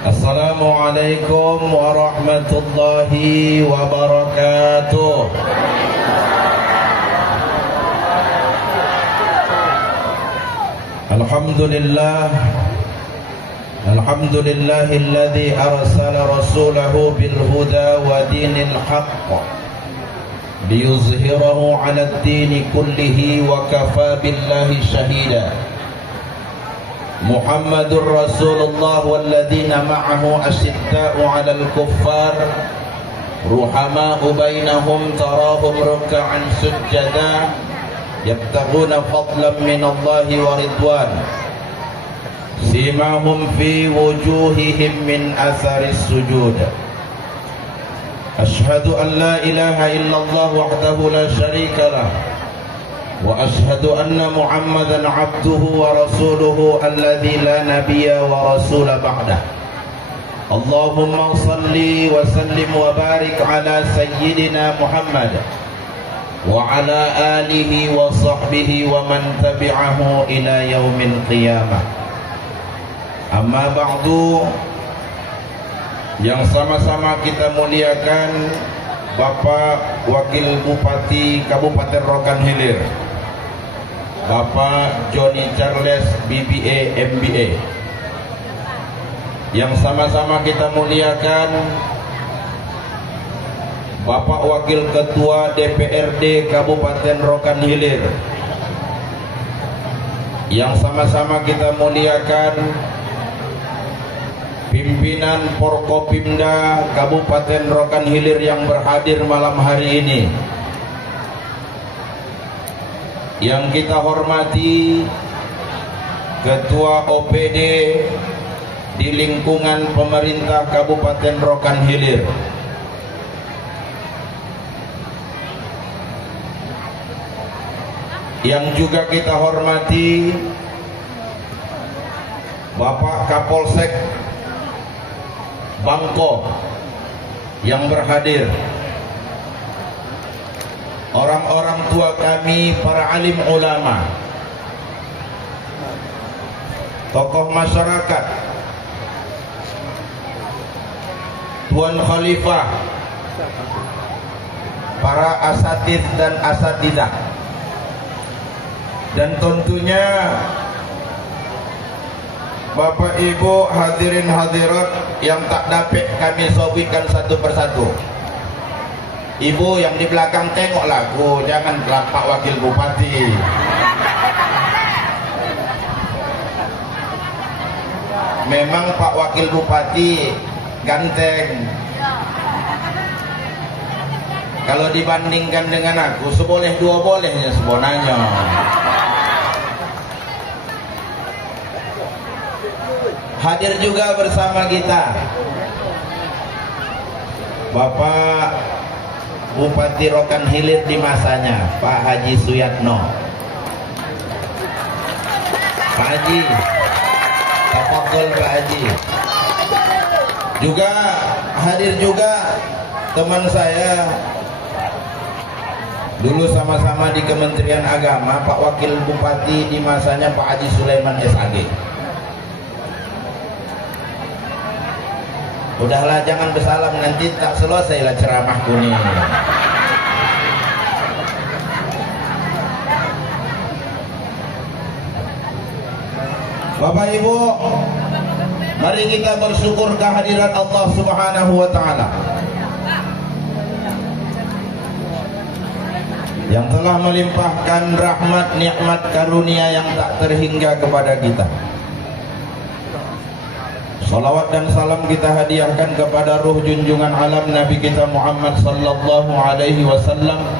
Assalamualaikum warahmatullahi wabarakatuh. Alhamdulillahilladzi arsala rasulahu bil huda wa dinil haqq liyuzhirahu 'alad dini kullihi wa kafa billahi shahida. Muhammadur Rasulullah walladzina ma'ahu asyidda'u 'alal kuffar ruhama'u bainahum tarahum ruk'an sujada yabtaghuna fadlan minallahi wa ridwan simahum fi wujuhihim min atharis sujud. Ashhadu an la ilaha illallah wahdahu la syarika lah wa ashhadu anna Muhammadan abduhu wa rasuluhu alladzi la nabiyya wa rasula ba'dah. Allahumma salli wa sallim wa barik ala sayyidina Muhammad wa ala alihi wa sahbihi wa man tabi'ahu ila yaumil qiyamah. Amma ba'du, yang sama-sama kita muliakan Bapak Wakil Bupati Kabupaten Rokan Hilir, Bapak Johnny Charles BBA MBA. Yang sama-sama kita muliakan Bapak Wakil Ketua DPRD Kabupaten Rokan Hilir. Yang sama-sama kita muliakan pimpinan Forkopimda Kabupaten Rokan Hilir yang berhadir malam hari ini. Yang kita hormati Ketua OPD di lingkungan pemerintah Kabupaten Rokan Hilir. Yang juga kita hormati Bapak Kapolsek Bangko yang berhadir, orang-orang tua kami, para alim ulama, tokoh masyarakat, Tuan Khalifah, para asatidz dan asatidzah, dan tentunya Bapak Ibu hadirin hadirat yang tak dapat kami sobikan satu persatu. Ibu yang di belakang tengoklah aku, jangan Pak Wakil Bupati. Memang Pak Wakil Bupati ganteng. Kalau dibandingkan dengan aku, seboleh dua bolehnya sebenarnya. Hadir juga bersama kita Bapak Bupati Rokan Hilir di masanya, Pak Haji Suyatno. Pak Haji, tafadhol Pak Haji. Juga hadir juga teman saya dulu sama-sama di Kementerian Agama, Pak Wakil Bupati di masanya Pak Haji Sulaiman SAG. Udahlah, jangan bersalam, nanti tak selesailah ceramahku nih. Bapak Ibu, mari kita bersyukur kehadirat Allah Subhanahu wa taala yang telah melimpahkan rahmat, nikmat, karunia yang tak terhingga kepada kita. Salawat dan salam kita hadiahkan kepada ruh junjungan alam Nabi kita Muhammad sallallahu alaihi wasallam.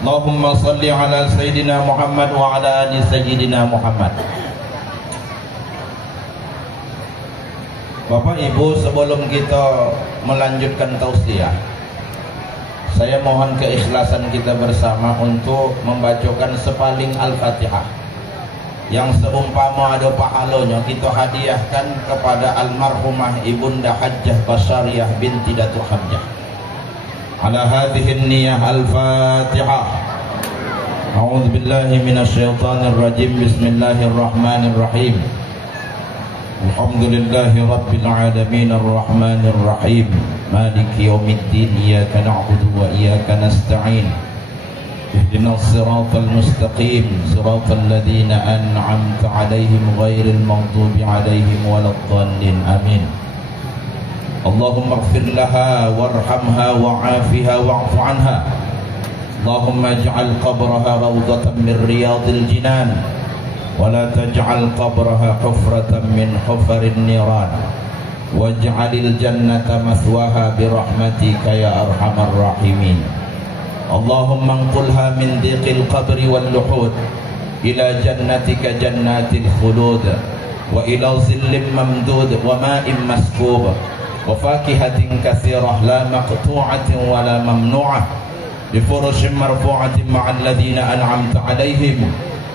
Allahumma salli ala Sayyidina Muhammad wa ala ali Sayyidina Muhammad. Bapak Ibu, sebelum kita melanjutkan tausiah, saya mohon keikhlasan kita bersama untuk membacakan sepaling Al-Fatihah yang seumpama ada pahalanya kita hadiahkan kepada almarhumah Ibunda Hajjah Basariyah binti Datuk Hamzah. Ala hadhihi niyyah Al-Fatihah. A'udzu billahi minasyaitonir rajim. Bismillahirrahmanirrahim. Alhamdulillahi Rabbil Alamin Ar-Rahmanir Rahim Maliki Yawmiddin Iyaka na'budu wa iyaka nasta'in Ihdinas siratal mustaqim Siratal ladhina an'amta alaihim Ghairil maghdubi alaihim waladdallin Amin. Allahumma ighfir laha warhamha wa'afiha wa'fu anha. Allahumma ij'al qabraha rawdatan min riyadil jinan ولا تجعل قبرها حفرة من حفر النيران واجعل الجنة مثواها برحمتك يا أرحم الراحمين. اللهم انقلها من ضيق القبر واللحود إلى جنتك جنات الخلود وإلى ظل ممدود وماء مسكوب وفاكهة كثيرة لا مقطوعة ولا ممنوعة بفرش مرفوعة مع الذين أنعمت عليهم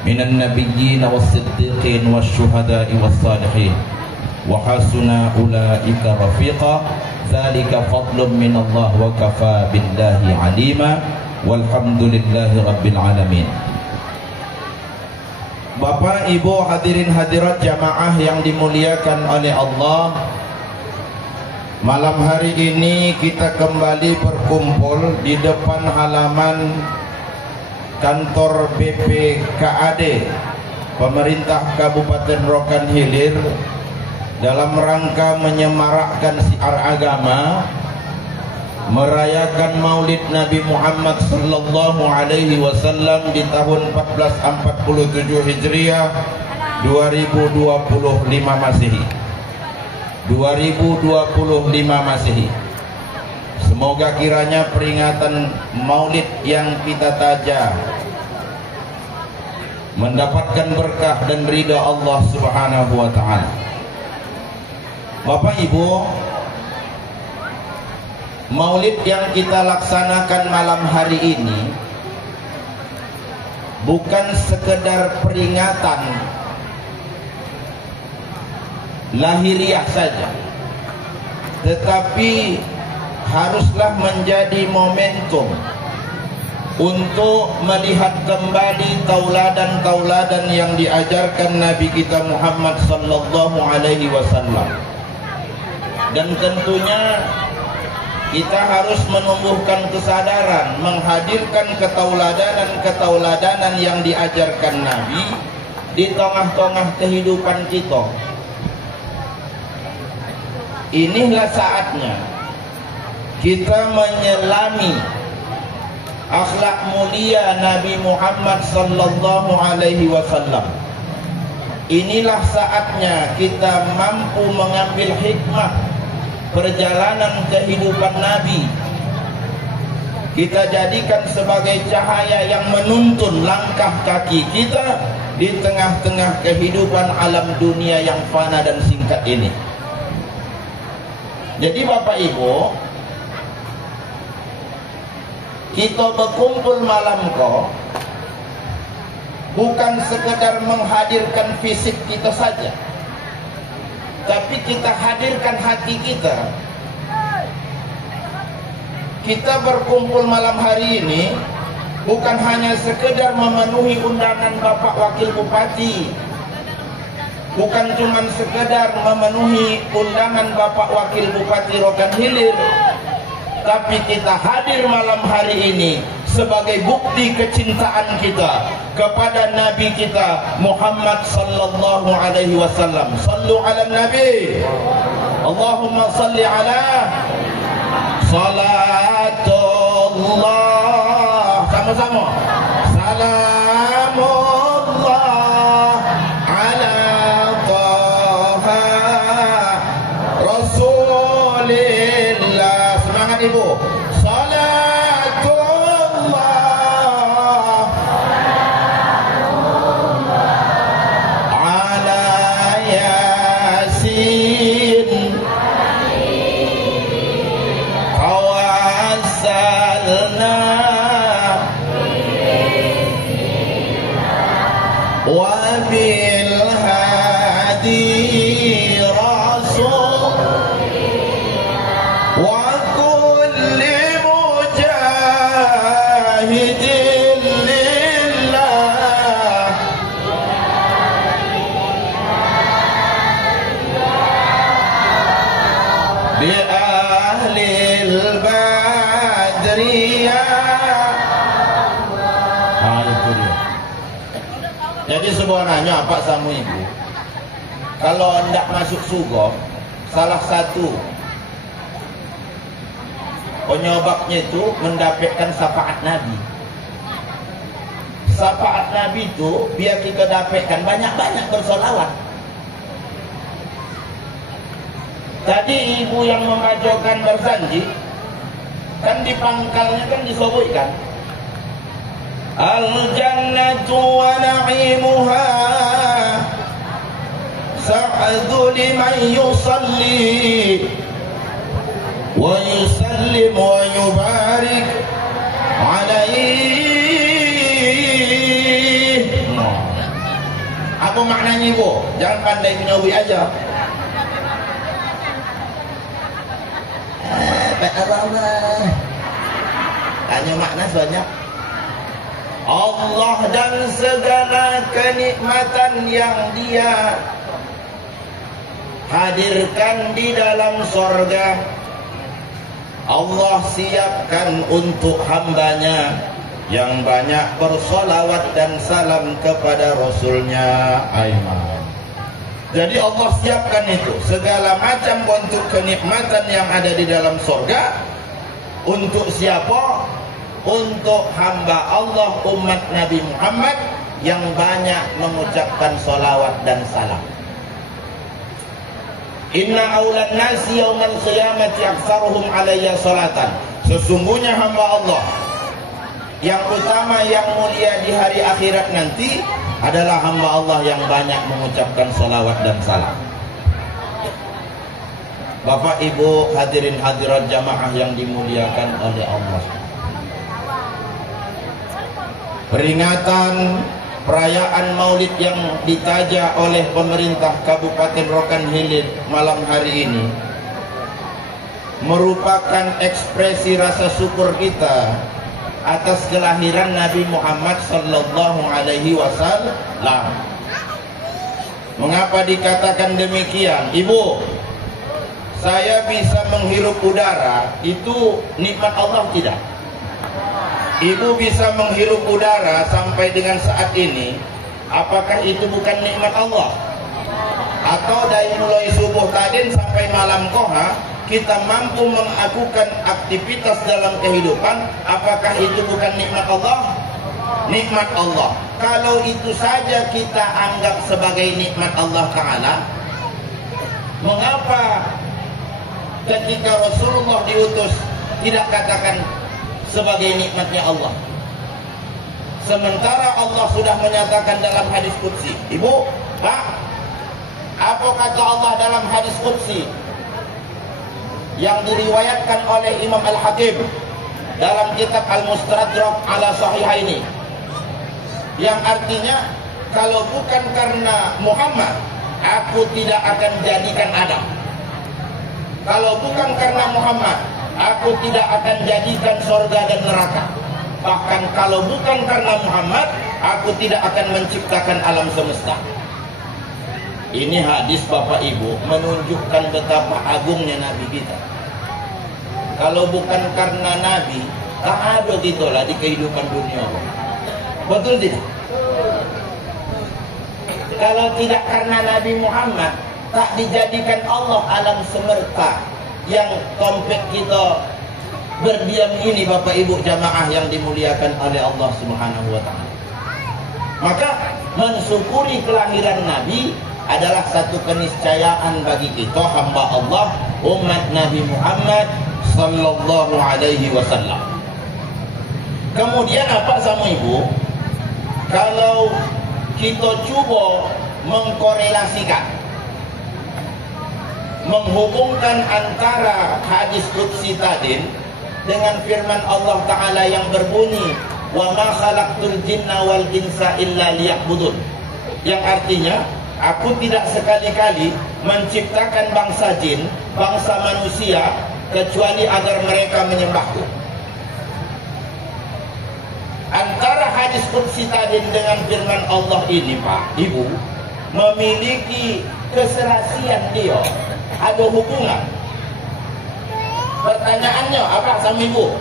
من النبيين والصديقين والشهداء والصالحين وحسن أولئك رفيقا ذلك فضل من الله وكفى بالله عليما والحمد لله رب العالمين. Bapak, Ibu, hadirin hadirat jamaah yang dimuliakan oleh Allah, malam hari ini kita kembali berkumpul di depan halaman kantor BPKAD Pemerintah Kabupaten Rokan Hilir dalam rangka menyemarakkan syiar agama, merayakan Maulid Nabi Muhammad sallallahu alaihi wasallam di tahun 1447 Hijriah 2025 Masehi. 2025 Masehi. Semoga kiranya peringatan Maulid yang kita taja mendapatkan berkah dan ridha Allah Subhanahu wa taala. Bapak Ibu, Maulid yang kita laksanakan malam hari ini bukan sekedar peringatan lahiriah saja, tetapi haruslah menjadi momentum untuk melihat kembali tauladan-tauladan yang diajarkan Nabi kita Muhammad sallallahu alaihi wasallam. Dan tentunya kita harus menumbuhkan kesadaran, menghadirkan ketauladanan yang diajarkan Nabi di tengah-tengah kehidupan kita. Inilah saatnya kita menyelami akhlak mulia Nabi Muhammad sallallahu alaihi wasallam. Inilah saatnya kita mampu mengambil hikmah perjalanan kehidupan Nabi. Kita jadikan sebagai cahaya yang menuntun langkah kaki kita di tengah-tengah kehidupan alam dunia yang fana dan singkat ini. Jadi Bapak Ibu, kita berkumpul malam kau bukan sekedar menghadirkan fisik kita saja, tapi kita hadirkan hati kita. Kita berkumpul malam hari ini bukan hanya sekedar memenuhi undangan Bapak Wakil Bupati, bukan cuma sekedar memenuhi undangan Bapak Wakil Bupati Rokan Hilir, tapi kita hadir malam hari ini sebagai bukti kecintaan kita kepada Nabi kita Muhammad sallallahu alaihi wasallam. Sallu ala Nabi. Allahumma salli ala salatullah. Sama-sama. Salamullah ala Taha Rasulillah. Semangat Ibu. وكل bi ahlil badriyah. Itu dia. Jadi sebenarnya Pak sama Ibu, kalau hendak masuk surga, salah satu penyebabnya itu mendapatkan syafaat Nabi. Syafaat Nabi itu biar kita dapatkan banyak-banyak bersolawat. Tadi ibu yang membacakan berjanji, kan di pangkalnya kan disobotkan al-jannatu wa na'imuha sa'adu liman yusalli wa yusallim wa yubarik alaih. Apa maknanya ibu? Jangan pandai menyawi aja. Tanya makna banyak. Allah dan segala kenikmatan yang Dia hadirkan di dalam sorga, Allah siapkan untuk hambanya yang banyak bersolawat dan salam kepada Rasulnya. Aiman. Jadi Allah siapkan itu segala macam bentuk kenikmatan yang ada di dalam sorga. Untuk siapa? Untuk hamba Allah umat Nabi Muhammad yang banyak mengucapkan salawat dan salam. Inna awlan nasi yawmal qiyamati aktsaruhum alayya salatan. Sesungguhnya hamba Allah yang utama yang mulia di hari akhirat nanti adalah hamba Allah yang banyak mengucapkan salawat dan salam. Bapak Ibu hadirin hadirat jamaah yang dimuliakan oleh Allah, peringatan perayaan Maulid yang ditaja oleh pemerintah Kabupaten Rokan Hilir malam hari ini merupakan ekspresi rasa syukur kita atas kelahiran Nabi Muhammad sallallahu alaihi wasallam. Mengapa dikatakan demikian? Ibu, saya bisa menghirup udara, itu nikmat Allah tidak? Ibu bisa menghirup udara sampai dengan saat ini, apakah itu bukan nikmat Allah? Atau dari mulai subuh tadi sampai malam koha kita mampu melakukan aktivitas dalam kehidupan, apakah itu bukan nikmat Allah? Nikmat Allah. Kalau itu saja kita anggap sebagai nikmat Allah Ta'ala, mengapa ketika Rasulullah diutus tidak katakan sebagai nikmatnya Allah? Sementara Allah sudah menyatakan dalam hadis qudsi. Ibu, Pak, apa kata Allah dalam hadis qudsi yang diriwayatkan oleh Imam Al-Hakim dalam kitab Al-Mustadrak ala Sahihaini, yang artinya kalau bukan karena Muhammad aku tidak akan jadikan Adam. Kalau bukan karena Muhammad, aku tidak akan jadikan surga dan neraka. Bahkan kalau bukan karena Muhammad, aku tidak akan menciptakan alam semesta. Ini hadis Bapak Ibu menunjukkan betapa agungnya Nabi kita. Kalau bukan karena Nabi, tak ada gitulah di kehidupan dunia. Betul tidak? Kalau tidak karena Nabi Muhammad, tak dijadikan Allah alam semerta yang komplek kita berdiam ini, Bapak Ibu jamaah yang dimuliakan oleh Allah Subhanahu wa Ta'ala. Maka mensyukuri kelahiran Nabi adalah satu keniscayaan bagi kita hamba Allah umat Nabi Muhammad sallallahu alaihi wasallam. Kemudian apa sama Ibu? Kalau kita cuba mengkorelasikan, menghubungkan antara hadis qudsi tadi dengan firman Allah Ta'ala yang berbunyi wa ma khalaqtul jinna wal insa illa liya'budun, yang artinya aku tidak sekali-kali menciptakan bangsa jin, bangsa manusia kecuali agar mereka menyembahku. Antara hadis qudsi tadi dengan firman Allah ini, Pak Ibu, memiliki keserasian dia, ada hubungan. Pertanyaannya, apa sama ibu?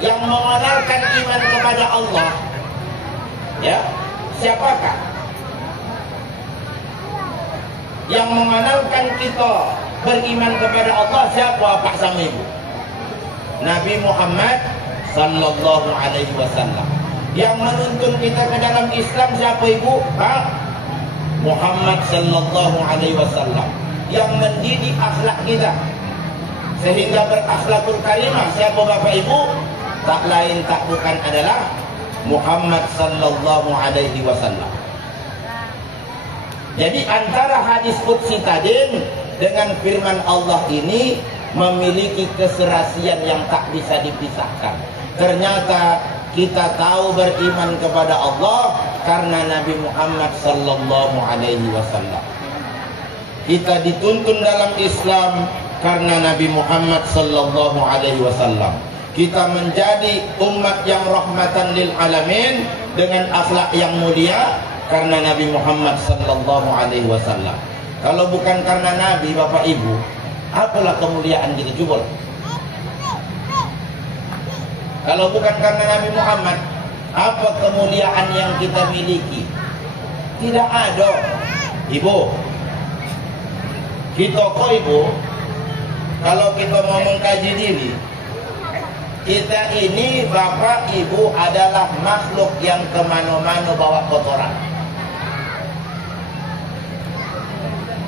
Yang mengenalkan iman kepada Allah, ya, siapakah? Yang mengenalkan kita beriman kepada Allah siapa, Pak sama ibu? Nabi Muhammad sallallahu alaihi wasallam. Yang menuntun kita ke dalam Islam siapa ibu? Pak Muhammad sallallahu alaihi wasallam. Yang mendidik akhlak kita sehingga berakhlakul karimah siapa Bapak Ibu? Tak lain tak bukan adalah Muhammad sallallahu alaihi wasallam. Jadi antara hadis qudsi tadi dengan firman Allah ini memiliki keserasian yang tak bisa dipisahkan. Ternyata kita tahu beriman kepada Allah karena Nabi Muhammad sallallahu alaihi wasallam. Kita dituntun dalam Islam karena Nabi Muhammad sallallahu alaihi wasallam. Kita menjadi umat yang rahmatan lil alamin dengan akhlak yang mulia karena Nabi Muhammad sallallahu alaihi wasallam. Kalau bukan karena Nabi, Bapak Ibu, apalah kemuliaan kita? Coba. Kalau bukan karena Nabi Muhammad, apa kemuliaan yang kita miliki? Tidak ada. Ibu, kita kok ibu, kalau kita mau mengkaji diri, kita ini bapak ibu adalah makhluk yang kemana-mana bawa kotoran.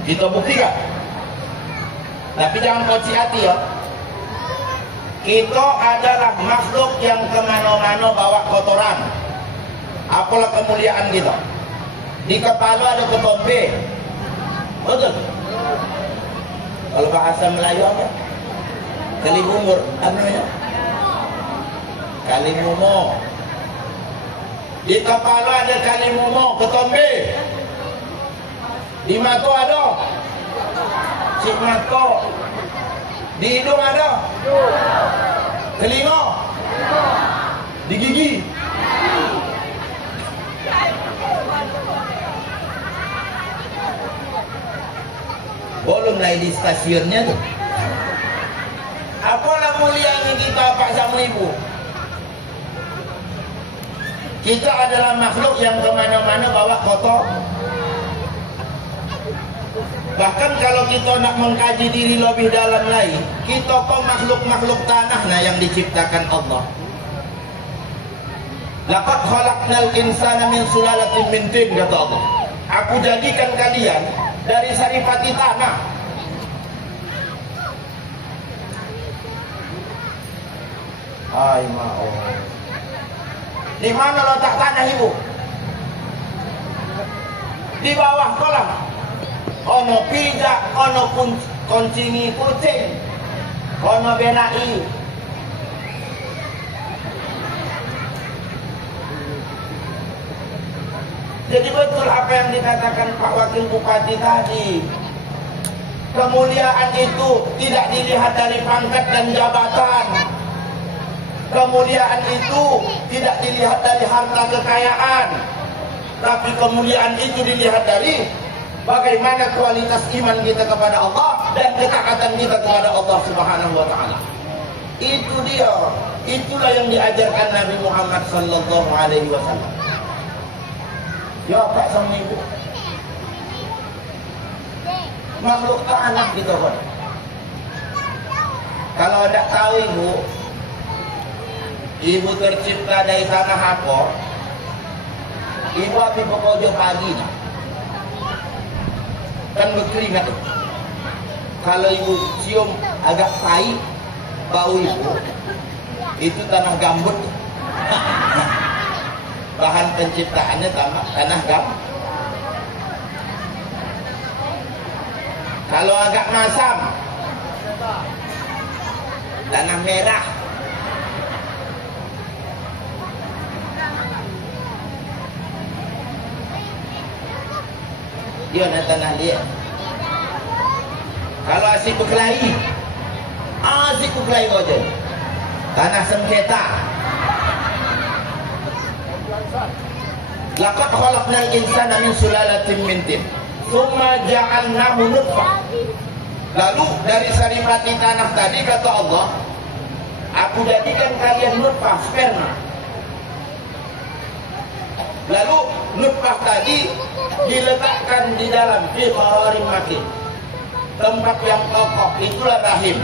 Kita buktikan. Tapi jangan kocik hati ya. Kita adalah makhluk yang kemana-mana bawa kotoran. Apalah kemuliaan kita? Di kepala ada ketombe. Betul? Kalau bahasa Melayu apa? Kalimumur, apa namanya? Kalimumo. Di kepala ada kalimumo, ketombe. Di mata ada cik mata. Di hidung ada telinga. Di gigi. Belum lagi di stasiunnya tuh. Apalah mulianya kita Pak sama Ibu? Kita adalah makhluk yang kemana-mana bawa kotor. Bahkan kalau kita nak mengkaji diri lebih dalam lagi, kita kok makhluk-makhluk tanah nah yang diciptakan Allah. Laqad khalaqnal insana min sulalatin min tin, kata Allah. Aku jadikan kalian dari saripati tanah. Hai mau. Di mana letak tanah Ibu? Di bawah kolam. Ono pijak, ono kuncingi kucing, ono benai. Jadi betul apa yang dikatakan Pak Wakil Bupati tadi. Kemuliaan itu tidak dilihat dari pangkat dan jabatan. Kemuliaan itu tidak dilihat dari harta kekayaan. Tapi kemuliaan itu dilihat dari bagaimana kualitas iman kita kepada Allah dan ketaatan kita kepada Allah Subhanahu wa taala. Itu dia. Itulah yang diajarkan Nabi Muhammad sallallahu alaihi wasallam. Ya Pak sama Ibu. Makhluk tanah kita kan. Kalau tidak tahu Ibu, Ibu tercipta dari tanah apa? Ibu api pekojo pagi nah. Kan berkeringat. Kalau Ibu cium agak pahit bau Ibu, itu tanah gambut. Bahan penciptaannya tanah gambut. Kalau agak masam, tanah merah. Dia nak tanah liat. Kalau asyik berkelahi, asyik berkelahi saja. Tanah sengketa. Laqad khalaqnal insana min sulalatin min tin, tsumma ja'alnahu nutfah. Lalu dari saripati tanah tadi kata Allah, aku jadikan kalian nutfah sperma. Lalu nutfah tadi diletakkan di dalam fi qararin makin, tempat yang kokoh, itulah rahim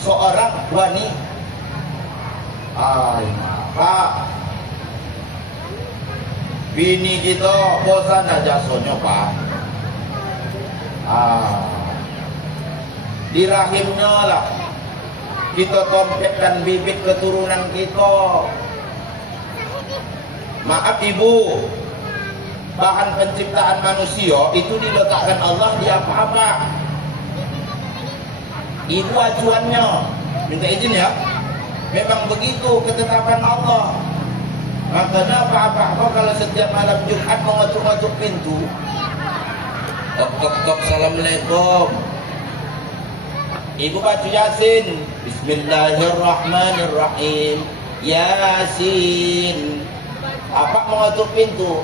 seorang wanita. Pak, bini kita bosan aja sonyo Pak. Di rahimnya lah kita tompetkan bibit keturunan kita. Maaf ibu, bahan penciptaan manusia itu diletakkan Allah di apa-apa. Itu acuannya. Minta izin ya. Memang begitu ketetapan Allah. Makanya apa-apa kalau setiap malam Jumat mau ngocok-ngocok pintu, tok-tok-tok, assalamualaikum, ibu baca Yasin, Bismillahirrahmanirrahim, Yasin. Apa mau ngocok pintu?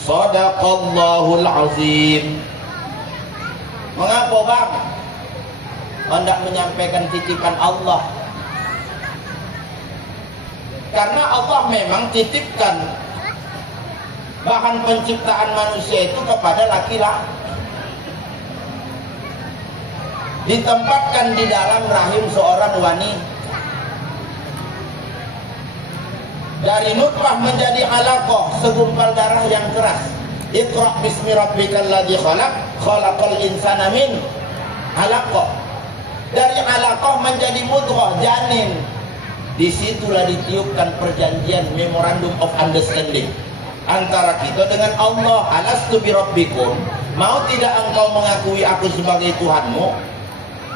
Shadaqallahul azim. Mengapa bang? Hendak menyampaikan titipan Allah. Karena Allah memang titipkan bahan penciptaan manusia itu kepada laki-laki. Ditempatkan di dalam rahim seorang wanita. Dari nutfah menjadi alaqah, segumpal darah yang keras. Iqra bismi rabbikal ladzi khalaq, khalaqal insana min alaqah. Dari alaqah menjadi mudghah, janin. Disitulah ditiupkan perjanjian, memorandum of understanding antara kita dengan Allah. Alastu bi rabbikum, mau tidak engkau mengakui aku sebagai Tuhanmu?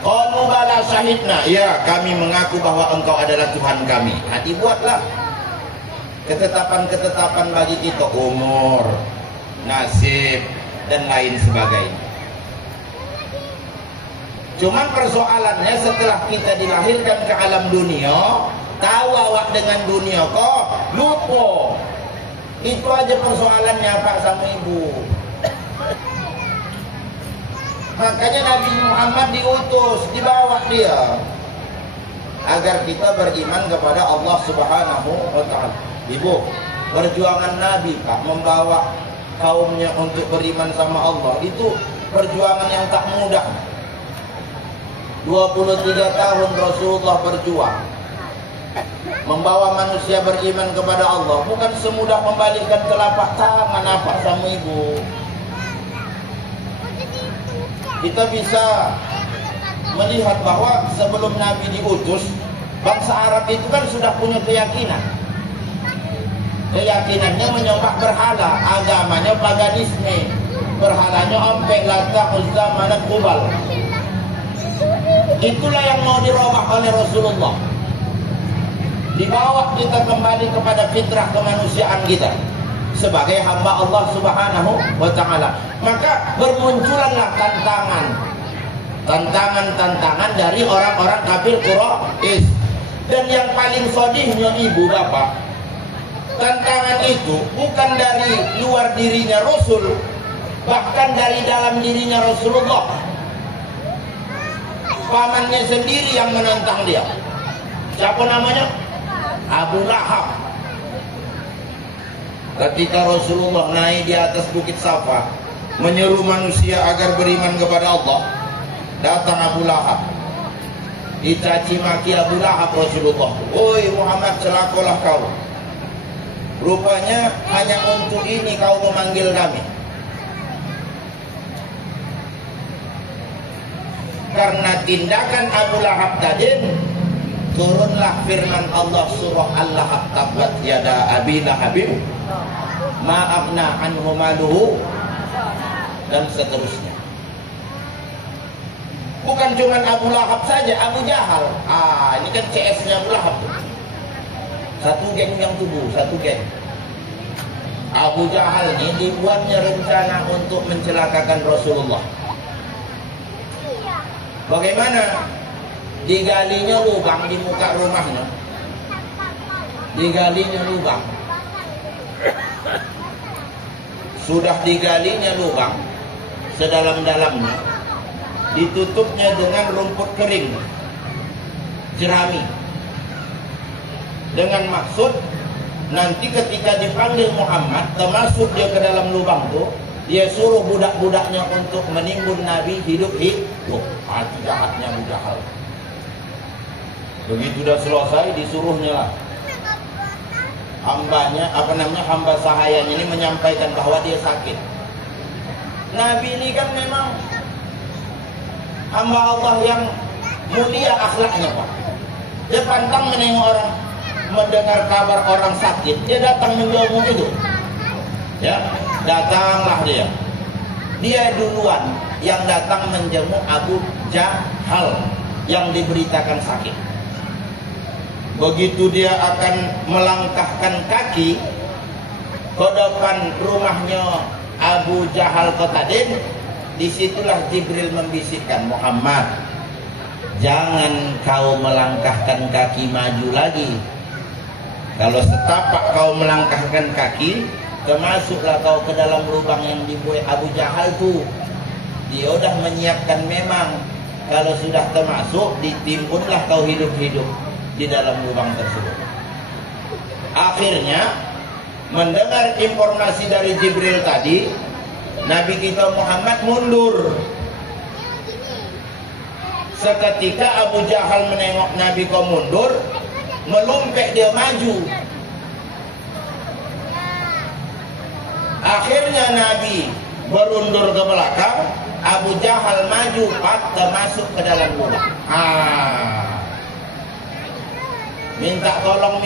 Qalu bala syahidna, ya kami mengaku bahwa engkau adalah Tuhan kami. Nah, dibuatlah ketetapan-ketetapan bagi kita, umur, nasib, dan lain sebagainya. Cuman persoalannya setelah kita dilahirkan ke alam dunia, tahu awak dengan dunia kok lupa. Itu aja persoalannya Pak sama Ibu. Makanya Nabi Muhammad diutus, dibawa dia agar kita beriman kepada Allah Subhanahu wa ta'ala. Ibu, perjuangan Nabi Pak membawa kaumnya untuk beriman sama Allah itu perjuangan yang tak mudah. 23 tahun Rasulullah berjuang membawa manusia beriman kepada Allah, bukan semudah membalikkan telapak tangan apa sama Ibu. Kita bisa melihat bahwa sebelum Nabi diutus, bangsa Arab itu kan sudah punya keyakinan. Keyakinannya menyembah berhala, agamanya paganisme, berhalanya Ampek, Lata, Uzza, Manat, Hubal. Itulah yang mau dirubah oleh Rasulullah. Dibawa kita kembali kepada fitrah kemanusiaan kita sebagai hamba Allah Subhanahu wa ta'ala. Maka bermunculanlah tantangan dari orang-orang kafir Quraisy. Dan yang paling sodihnya ibu bapak, tantangan itu bukan dari luar dirinya Rasul, bahkan dari dalam dirinya Rasulullah. Pamannya sendiri yang menentang dia. Siapa namanya? Abu Lahab. Ketika Rasulullah naik di atas bukit Safa menyeru manusia agar beriman kepada Allah, datang Abu Lahab. Dicaci maki Abu Lahab Rasulullah. Oi Muhammad, celakalah kau. Rupanya hanya untuk ini kau memanggil kami. Karena tindakan Abu Lahab tadi, turunlah firman Allah surah Al-Lahab, tabbat yada abi lahabin ma aghna anhu maluhu, dan seterusnya. Bukan cuma Abu Lahab saja, Abu Jahal. Ini kan CS-nya Abu Lahab. Satu geng yang tubuh, satu geng. Abu Jahal ini dibuatnya rencana untuk mencelakakan Rasulullah. Bagaimana? Digalinya lubang di muka rumahnya. Digalinya lubang. Sudah digalinya lubang sedalam-dalamnya. ditutupnya dengan rumput kering, jerami, dengan maksud nanti ketika dipanggil Muhammad, termasuk dia ke dalam lubang itu, dia suruh budak-budaknya untuk menimbun Nabi hidup-hidup. Hati jahatnya Abu Jahal. Begitu sudah selesai, disuruhnya lah hamba sahayanya ini menyampaikan bahwa dia sakit. Nabi ini kan memang hamba Allah yang mulia akhlaknya, Pak. Dia pantang menengok orang, mendengar kabar orang sakit, dia datang menjamu itu. Ya, datanglah dia. Dia duluan yang datang menjamu Abu Jahal yang diberitakan sakit. Begitu dia akan melangkahkan kaki ke depan rumahnya Abu Jahal Qatadin, disitulah Jibril membisikkan, Muhammad, jangan kau melangkahkan kaki maju lagi. Kalau setapak kau melangkahkan kaki, termasuklah kau ke dalam lubang yang dibuat Abu Jahal tu. Dia sudah menyiapkan memang, kalau sudah termasuk, ditimbunlah kau hidup-hidup di dalam lubang tersebut. Akhirnya mendengar informasi dari Jibril tadi, Nabi kita Muhammad mundur. Seketika Abu Jahal menengok Nabi kau mundur, melumpek dia maju. Akhirnya Nabi berundur ke belakang, Abu Jahal maju, masuk ke dalam lubang. Minta tolong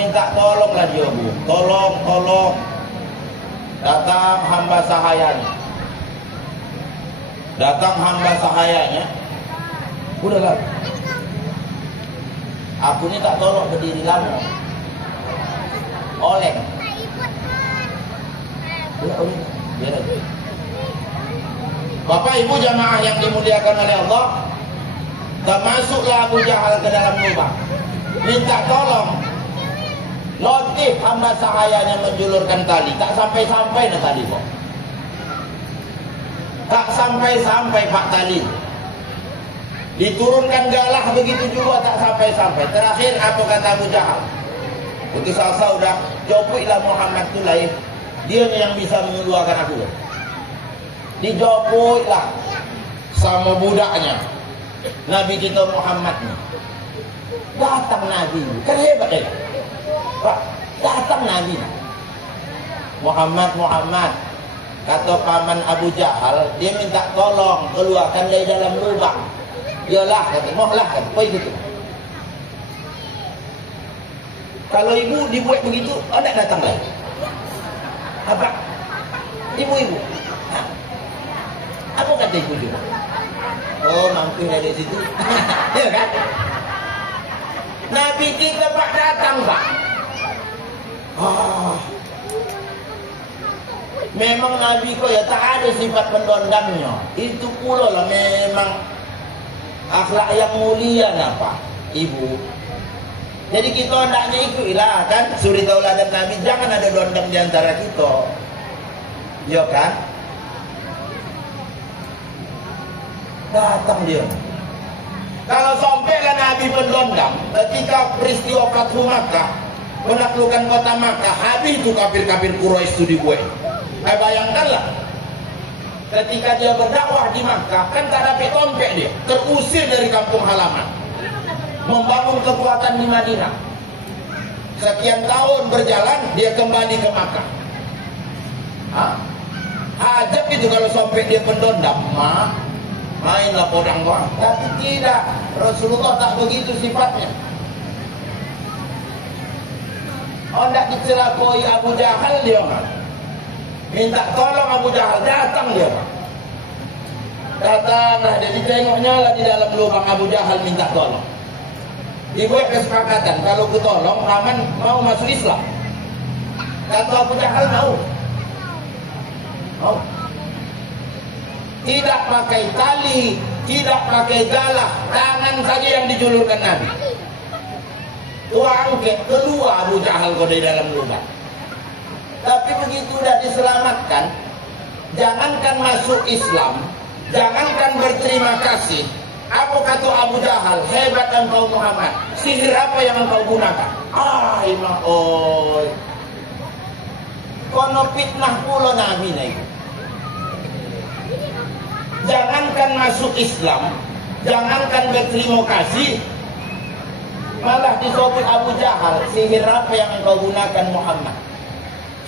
lah dia, Bu. Tolong. Datang hamba sahayanya. Udahlah. Aku ni tak tolong berdiri lama. Oleng. Biar. Bapak Ibu jamaah yang dimuliakan oleh Allah, termasuklah Abu Jahal ke dalam lubang. Minta tolong. Notif hamba sahayanya menjulurkan tali, tak sampai-sampai nah tali kok. Tak sampai-sampai Pak tali. Diturunkan galah begitu juga tak sampai-sampai. Terakhir apa kata Abu Jahal? Itu salsa udah jopuklah Muhammad tu lain. Dia yang bisa mengeluarkan aku. Dijopuklah sama budaknya Nabi kita Muhammad ni. Datang Nabi, kan hebat deh, Pak. Datang Nabi, Muhammad, kata paman Abu Jahal, dia minta tolong keluarkan dari dalam lubang. Yalah, kata, mohlah, kata, pergi gitu. Kalau ibu dibuat begitu, tidak datang lagi. Apa? Ibu. Apa kata ibu juga? Oh, mampu dari situ. Ya kan? Nabi kita Pak datang, Pak. Memang Nabi kok ya tak ada sifat pendondangnya. Itu pula lah memang akhlak yang mulia lah, Pak, Ibu. Jadi kita hendaknya ikutilah kan suri tauladan Nabi, jangan ada dondang di antara kita. Ya kan? Datang dia. Kalau sampailah Nabi pendondang ketika peristiwa Fathu Makkah, menaklukkan kota Makkah, habis itu kafir-kafir Quraisy itu dibuat. Bayangkanlah, ketika dia berdakwah di Makkah, kan tak dapat tompek dia, terusir dari kampung halaman, membangun kekuatan di Madinah. Sekian tahun berjalan, dia kembali ke Makkah. Ajab itu kalau sampai dia pendondang, mainlah podang doang. Tapi tidak, Rasulullah tak begitu sifatnya. Hendak dicelakoi Abu Jahal dia, minta tolong Abu Jahal, datang dia, datanglah dia, ditengoknya lah di dalam lubang Abu Jahal minta tolong. Dibuat kesepakatan, kalau ku tolong paman mau masuk Islam. Kata Abu Jahal mau. Tidak pakai tali, tidak pakai galah, tangan saja yang dijulurkan Nabi. Tua angket, keluar Abu Jahal kau dari dalam lubang. Tapi begitu sudah diselamatkan, jangankan masuk Islam, jangankan berterima kasih, Apa kata Abu Jahal? Hebat engkau Muhammad. Sihir apa yang engkau gunakan? Imam oi. Kono fitnah pula Nabi nih. Jangankan masuk Islam, jangankan berterima kasih, malah disebut Abu Jahal. Sihir apa yang engkau gunakan Muhammad?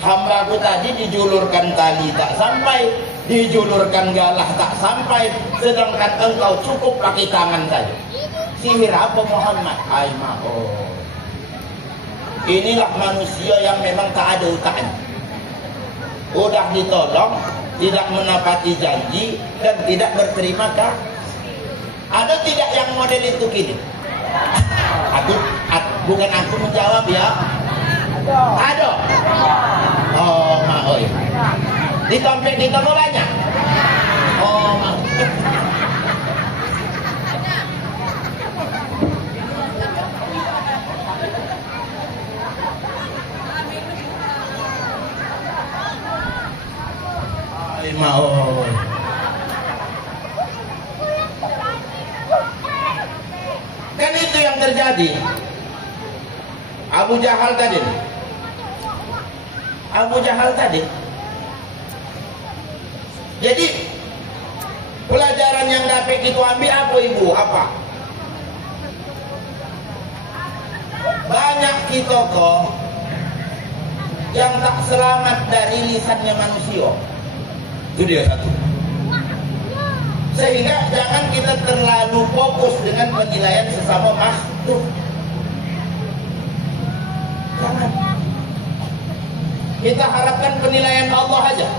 Hambaku tadi dijulurkan tali tak sampai, dijulurkan galah tak sampai, sedangkan engkau cukup pakai tangan saja. Sihir apa Muhammad? Inilah manusia yang memang tak ada utaknya. Udah ditolong, tidak menepati janji, dan tidak berterima kasih. Ada tidak yang model itu kini? Bukan aku menjawab ya. Ada. Oh, maoi. Ditompek di toko banyak. Oh, maoi. Ai maoi. Kan itu yang terjadi. Abu Jahal tadi. Jadi pelajaran yang dapat itu ambil apa ibu? Apa? Banyak kita kok yang tak selamat dari lisannya manusia. Itu dia satu. Sehingga jangan kita terlalu fokus dengan penilaian sesama makhluk. Jangan. Kita harapkan penilaian Allah aja.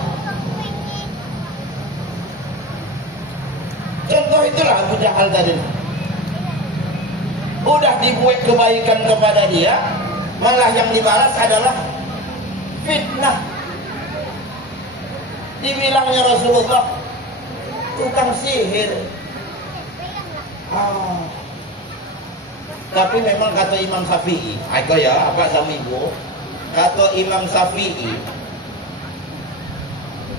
Contoh itulah Abu Jahal tadi. Udah dibuat kebaikan kepada dia, malah yang dibalas adalah fitnah. Dibilangnya Rasulullah tukang sihir. Tapi memang kata Imam Syafi'i, aku ya, apa sama ibu? Kata Imam Syafi'i,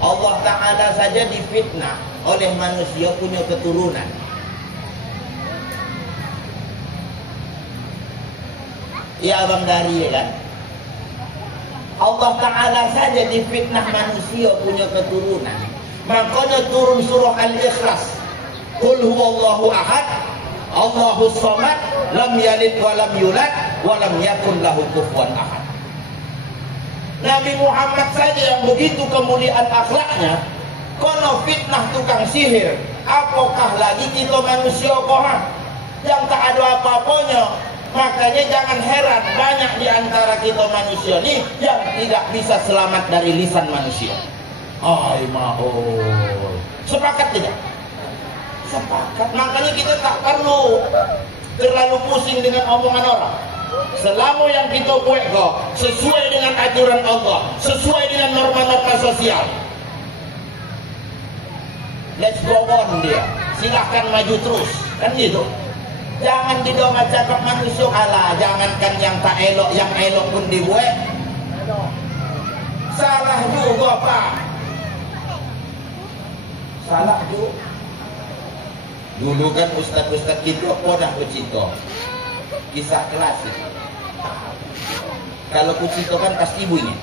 Allah Ta'ala saja difitnah oleh manusia punya keturunan. Ya Abang Dari ya kan? Allah Ta'ala saja difitnah manusia punya keturunan. Makanya turun surah Al-Ikhlas. Qul huwallahu ahad, Allahus samad, lam yalid wa lam yulad, wa lam yakun lahu kufuwan ahad. Nabi Muhammad saja yang begitu kemuliaan akhlaknya, kono fitnah tukang sihir. Apakah lagi kita manusia kohan yang tak ada apa-apanya? Makanya jangan heran banyak di antara kita manusia ini yang tidak bisa selamat dari lisan manusia. Sepakat tidak? Sepakat. Makanya kita tak perlu terlalu pusing dengan omongan orang. Selama yang kita buat kok sesuai dengan aturan Allah, sesuai dengan norma-norma sosial, let's go on dia. Silahkan maju terus, kan gitu. Jangan didomba cakap manusia Allah. Jangankan yang tak elok, yang elok pun dibuat. Salah juga Pak. Salah juga. Dulu kan ustaz-ustaz kita pernah bercerita kisah klasik. Kalau bercerita kan pasti ibunya.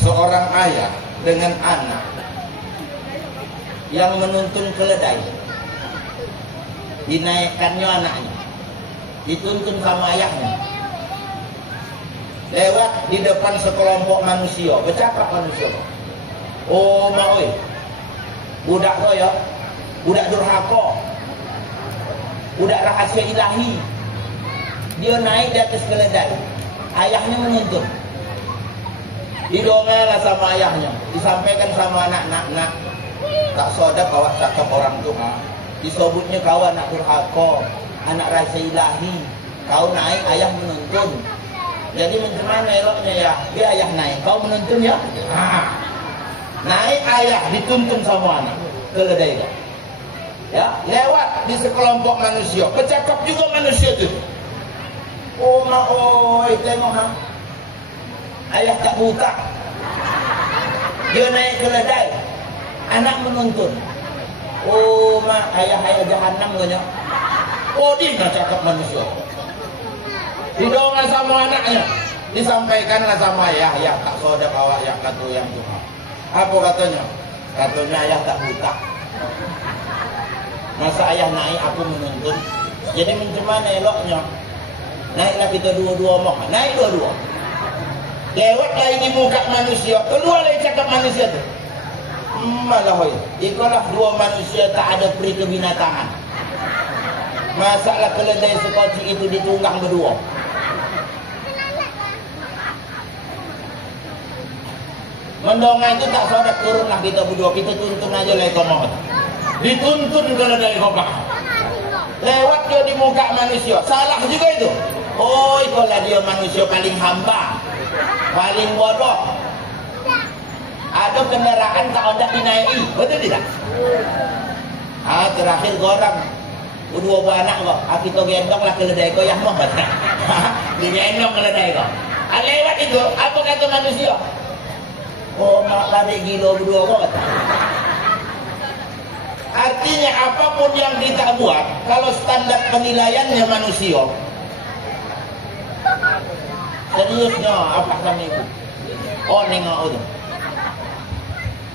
Seorang ayah dengan anak yang menuntun keledai. Dinaikkannya anaknya, dituntun sama ayahnya, lewat di depan sekelompok manusia, bercakap manusia. Oh maoi, budak koyo, budak durhaka, budak rahasia ilahi. Dia naik di atas keledai, ayahnya menuntun. Didomellah sama ayahnya, disampaikan sama anak-anak, tak sodak kawat cakap orang tua. Disebutnya kau anak durhaka, anak rahasia ilahi. Kau naik, ayah menuntun. Jadi macam mana eloknya ya? Dia ayah naik, kau menuntun ya? Naik ayah dituntun sama anak keledai. Ya, lewat di sekelompok manusia, bercakap juga manusia itu. Oh maoi, tengok ha. Ayah tak buta. Dia naik keledai, anak menuntun. Oh mak ayah jahanam ganya. Oh dia nggak cakap manusia. Didongeng sama anaknya, disampaikanlah sama ayah, ya tak sodak awak yang kata yang Tuhan. Apa katanya? Katanya ayah tak buta. Masa ayah naik aku menuntun. Jadi mencemana eloknya. Naiklah kita dua-dua mau. Naik dua-dua. Lewat lagi di muka manusia. Keluar lagi cakap manusia tu. Malah hoy. Ikalah dua manusia tak ada peri kebinatangan. Masalah keledai sekoci itu ditunggang berdua. Mendongeng itu tak saudara turunlah kita berdua. Kita tuntun aja leko mohon. Dituntun keledai kopak. Lewat dia di muka manusia. Salah juga itu. Oh itulah dia manusia paling hamba. Paling bodoh. Ada kendaraan tak ada dinaiki. Betul tidak? Terakhir gorang. Dua buah anak kok. Kita gendong lah keledai kau yang mau. Digendong keledai kau. Lewat itu. Apa kata manusia? Oh mak tadi gila berdua kok. Artinya apapun yang kita buat, kalau standar penilaiannya manusia, seriusnya apa sama ibu? Oh nengok itu.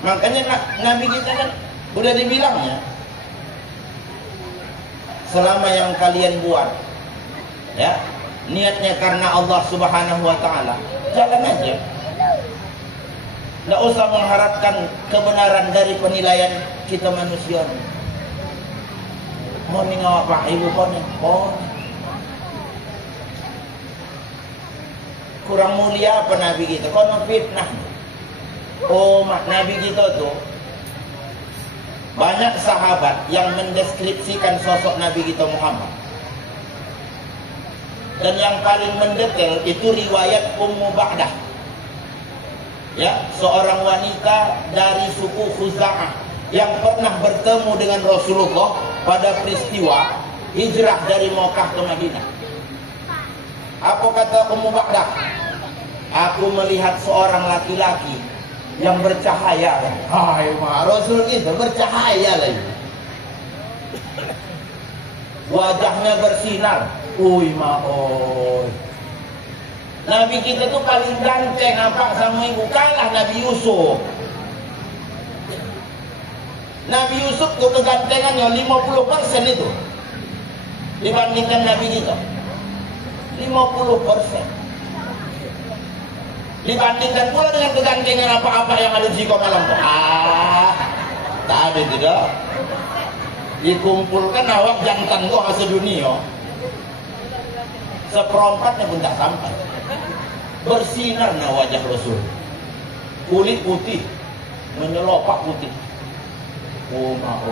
Makanya Nabi kita kan udah dibilangnya, selama yang kalian buat, ya niatnya karena Allah Subhanahu Wa Taala, jalan aja. Tidak usah mengharapkan kebenaran dari penilaian kita manusia. Mau nengok pak ibu kau nih, kurang mulia apa Nabi kita? Kau fitnah. Oh mak Nabi kita tuh banyak sahabat yang mendeskripsikan sosok Nabi kita Muhammad. Dan yang paling mendetail itu riwayat Ummu Ba'dah. Ya, seorang wanita dari suku Khuza'ah yang pernah bertemu dengan Rasulullah pada peristiwa hijrah dari Makkah ke Madinah. Apa kata Ummu Ba'dah? Aku melihat seorang laki-laki yang bercahaya. Hai, Rasul kita bercahaya lagi. Wajahnya bersinar. Ui maoi. Nabi kita tuh paling ganteng apa sama ibu, kalah Nabi Yusuf. Nabi Yusuf tuh kegantengannya 50% itu dibandingkan Nabi kita. 50%. Dibandingkan pula dengan kegantengan apa-apa yang ada di malam tuh. Tak ada tidak. Dikumpulkan awak jantan tuh sedunia. Seperempatnya pun tak sampai. Bersinar wajah Rasul. Kulit putih, menyelopak putih. Oh maaf.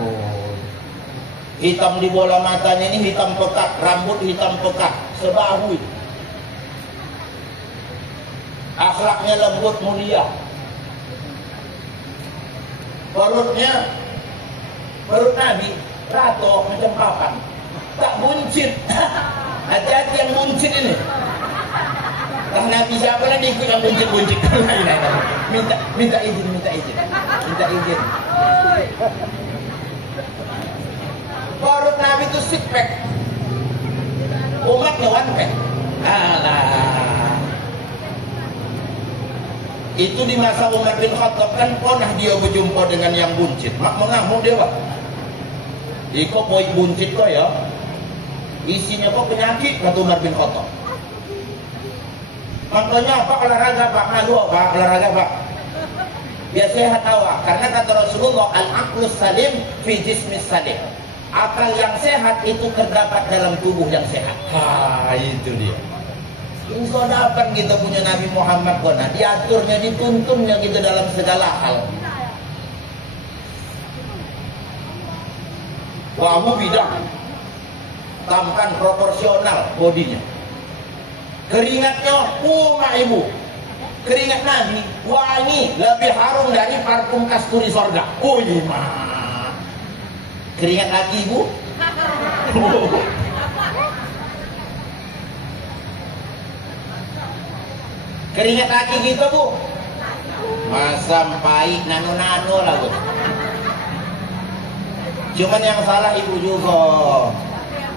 Hitam di bola matanya ini hitam pekat, rambut hitam pekat, sebahu. Akhlaknya lembut mulia. Perut Nabi rato macam papan, tak buncit. Hati-hati yang buncit ini. Lah Nabi siapa lah ikut yang buncit-buncit. Minta izin. Perut Nabi itu six pack. Umatnya one pack. Alah. Itu di masa Umar bin Khattab kan pernah dia berjumpa dengan yang buncit. Mak mengamuk dia pak. Iko boy buncit kok ya. Isinya kok penyakit kata Umar bin Khattab. Makanya pak olahraga pak, malu pak olahraga pak. Biar sehat awak. Karena kata Rasulullah al-aqlus salim fi jismis salim. Akal yang sehat itu terdapat dalam tubuh yang sehat. Itu dia. Insya dapat kita punya Nabi Muhammad kona. Diaturnya, dituntunnya kita dalam segala hal. Wahu bidang. Tampan proporsional bodinya. Keringatnya ibu. Keringat Nabi wangi lebih harum dari parfum kasturi sorga. Oh iya mah. Keringat lagi ibu. Keringat lagi gitu bu. Masam pahit nano-nano lah bu. Cuman yang salah ibu juga.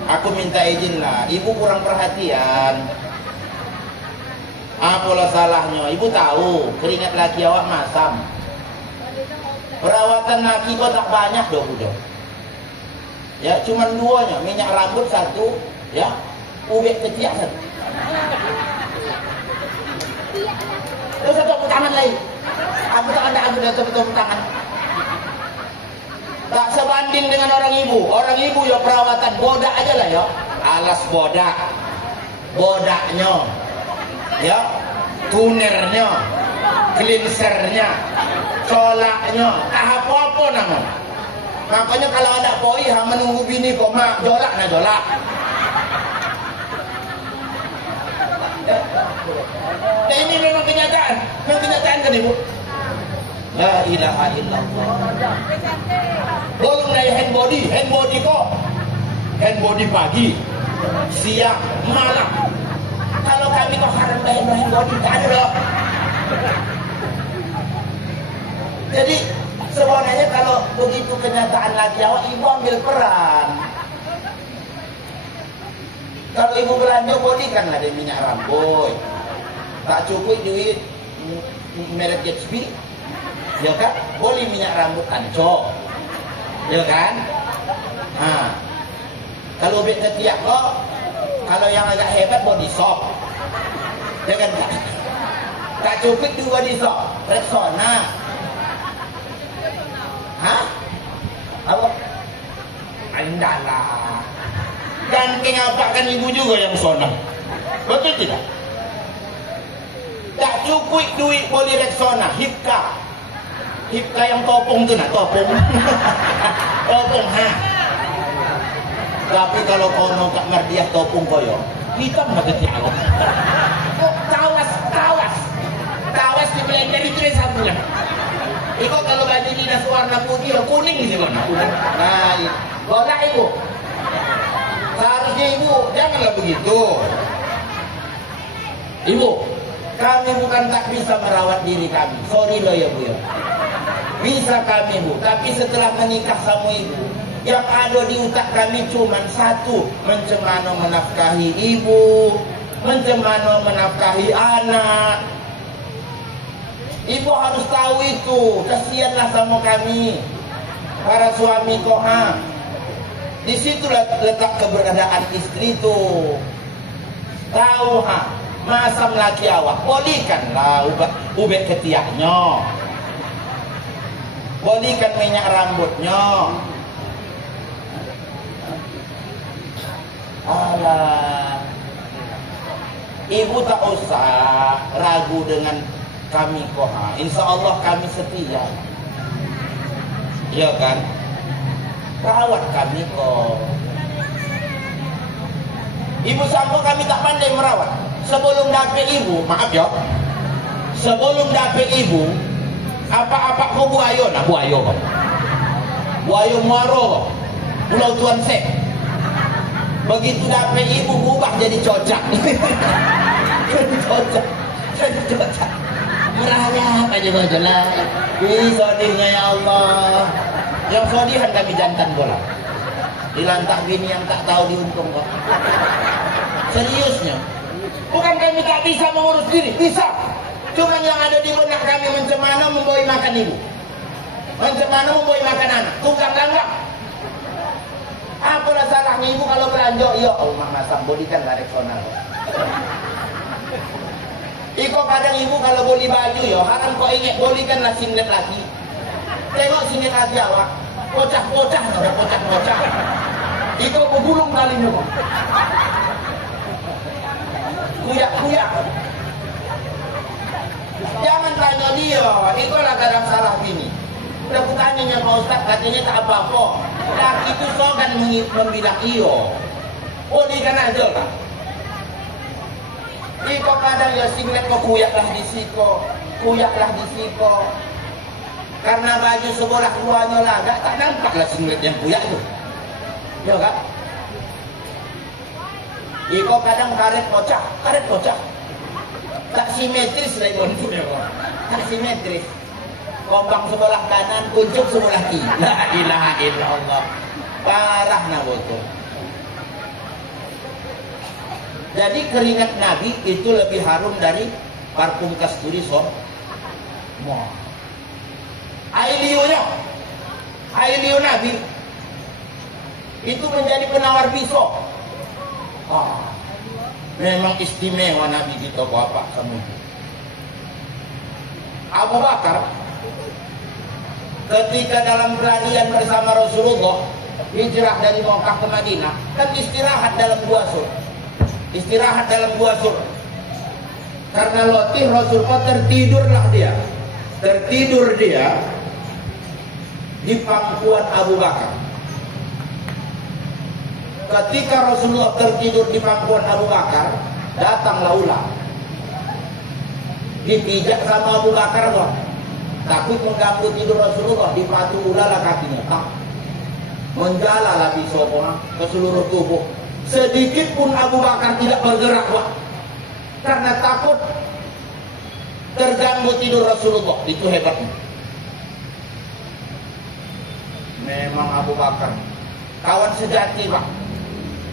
Aku minta izin lah, ibu kurang perhatian. Apalah salahnya? Ibu tahu keringat laki awak masam. Perawatan laki kok tak banyak dong udah. Ya cuman duanya, minyak rambut satu, ya ubek ketiak satu. Terus tepuk tangan lagi. Aku tak ada ambil tepuk tangan. Tak sebanding dengan orang ibu. Orang ibu ya perawatan bodak aja lah ya. Alas bodak, bodaknya, ya, tunernya, cleansernya, colaknya, tahap apa nama. Makanya kalau ada poi ha menunggu bini kok mak jolak nah jolak. Nah, ini memang kenyataan kan ibu. La ilaha illallah. Belum naik hand body kok. Hand body pagi, siang, malam. Kalau kami kok haram hand body tak ada loh. Jadi sebenarnya kalau begitu kenyataan lagi awak, ibu ambil peran. Kalau ibu belanja body kan ada minyak rambut. Tak cukup duit merek Gatsby, ya kan? Boleh minyak rambut Anco, ya kan? Nah, kalau ubek ketiak kok, kalau yang agak hebat body shop, ya kan? Tak cukup di body shop, Rexona. Hah? Apa? Andalah. Dan kenapa ibu juga yang sona? Betul tidak? Tak cukup duit beli Rexona, Hipka yang topong tu nak topong. Topong ha. Tapi kalau kau nak kat Mardiah topong koyo, hitam nak ketiak kau. Oh, tawas di blender itu sambungan. Iko kalau baju dinas warna putih kuning sih warna kuning. Nah, bola ibu. Seharusnya ibu janganlah begitu. Ibu, kami bukan tak bisa merawat diri kami. Sorry loh ya bu ya. Bisa kami bu, tapi setelah menikah sama ibu, yang ada di otak kami cuma satu, mencemano menafkahi ibu, mencemano menafkahi anak. Ibu harus tahu itu. Kasihanlah sama kami, para suami koha. Di situlah letak keberadaan istri itu. Tahu ha, masam laki awak, bolehkanlah ubek ketiaknya, bolehkan minyak rambutnya. Alah, ibu tak usah ragu dengan kami koha. Insya Allah kami setia, ya kan? Rawat kami kok. Ibu sangka kami tak pandai merawat. Sebelum dapet ibu, maaf ya, sebelum dapet ibu, apa-apa kau buayo nah buayo muaro, Pulau Tuan Sek. Begitu dapet ibu berubah jadi cocak. jadi cocak. Merayap aja baca lah. Sodihnya ya Allah. Yang sodihan kami jantan bola. Dilantak bini yang tak tahu diuntung kok. Seriusnya. Bukan kami tak bisa mengurus diri, bisa. Cuma yang ada di benak kami mencemana memboi makan ibu, mencemana memboi makan anak, tukang langgang. Apalah salahnya ibu kalau belanja? Ya Allah, masam bodikan lah Rexona. Iko kadang ibu kalau beli baju ya, haram kok ingat bolikanlah singlet lagi. Tengok singlet lagi awak, pocah-pocah, ada pocah-pocah. Iko bergulung kalinya kok. Kuyak-kuyak. Jangan tanya dia, itu lah kadang salah bini. Udah kutanya Pak Ustaz, katanya tak apa-apa. Laki itu sogan membilang iyo. Bolikan aja lah. Iko kadang ya singlet kok kuyaklah di siko, karena baju sebelah luarnya lah, tak nampak lah singlet yang kuyak itu, ya kan? Iko kadang karet pocah, tak simetris lah itu, tak simetris. Kombang sebelah kanan, kuncup sebelah kiri. La ilaha illallah. Parah nah betul. Jadi keringat Nabi itu lebih harum dari parfum kasturi semua. Ailiu Nabi itu menjadi penawar pisau. Memang istimewa Nabi di toko apa kamu. Abu Bakar ketika dalam pelarian bersama Rasulullah hijrah dari Mekah ke Madinah, kan istirahat dalam gua sur. Karena letih Rasulullah tertidur dia di pangkuan Abu Bakar. Ketika Rasulullah tertidur di pangkuan Abu Bakar, datanglah ular. Dipijak sama Abu Bakar, wah. Takut mengganggu tidur Rasulullah, dipatu ular kakinya, tak. Menjalalah pisau ke seluruh tubuh. Sedikit pun Abu Bakar tidak bergerak, wah. Karena takut terganggu tidur Rasulullah. Itu hebatnya. Memang Abu Bakar kawan sejati, Pak.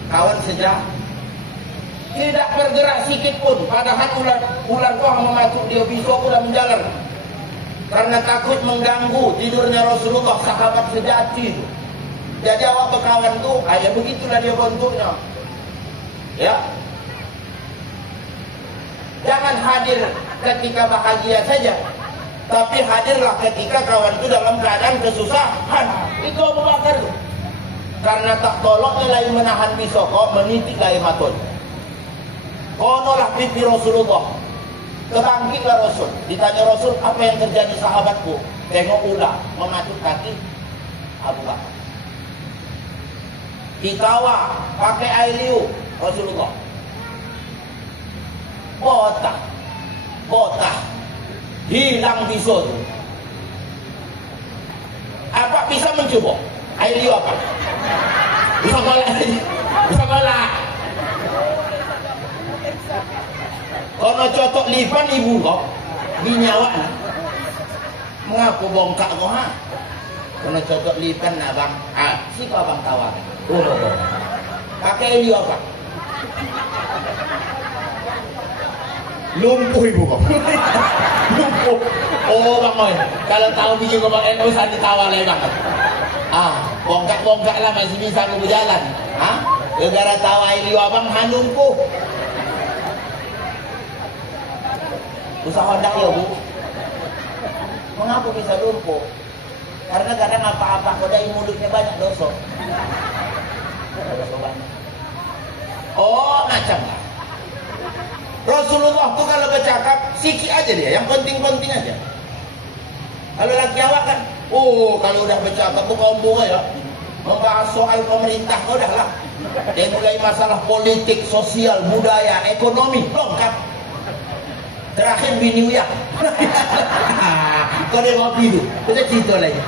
Kawan sejati. Tidak bergerak sedikit pun. Padahal ular kok mematuk dia pisau udah menjalar. Karena takut mengganggu tidurnya Rasulullah, sahabat sejati itu. Jadi awak berkawan tuh, ya begitulah dia bentuknya. Ya. Jangan hadir ketika bahagia saja, tapi hadirlah ketika kawan itu dalam keadaan kesusahan. Itu Abu Bakar tuh. Karena tak tolongnya lagi menahan pisau, kok menitik lagi matun. Konolah pipi Rasulullah. Kebangkitlah Rasul. Ditanya Rasul, apa yang terjadi sahabatku? Tengok ular mematuk kaki Abu Bakar. Ditawa pakai air liu Rasulullah. Botak. Hilang pisau itu. Apa bisa mencoba? Air liu apa? Bisa golak. Kono cotok lipan ibu kok di nyawa nah. Mengaku bongkak kok ha? Kono cotok lipan nah bang. Si kau bang tawar. Pakai liu apa? Lumpuh ibu kok. Lumpuh. Oh bang oi. Kalau tahu biji kau bang usah ditawa lagi bang. Bongkak lah masih bisa aku berjalan. Gara-gara tawa liu abang lumpuh. Usaha hendak ya bu. Mengapa bisa lumpuh? Karena kadang apa-apa kodai mulutnya banyak dosa. Oh macam lah. Rasulullah tuh kalau bercakap sikit aja dia, yang penting-penting aja. Kalau laki awak kan, kalau udah bercakap tuh ngomong ya, membahas soal pemerintah udah lah. Dia mulai masalah politik, sosial, budaya, ekonomi, lengkap. Terakhir bini uyak. Kau dia ngopi tu, kita cerita lagi.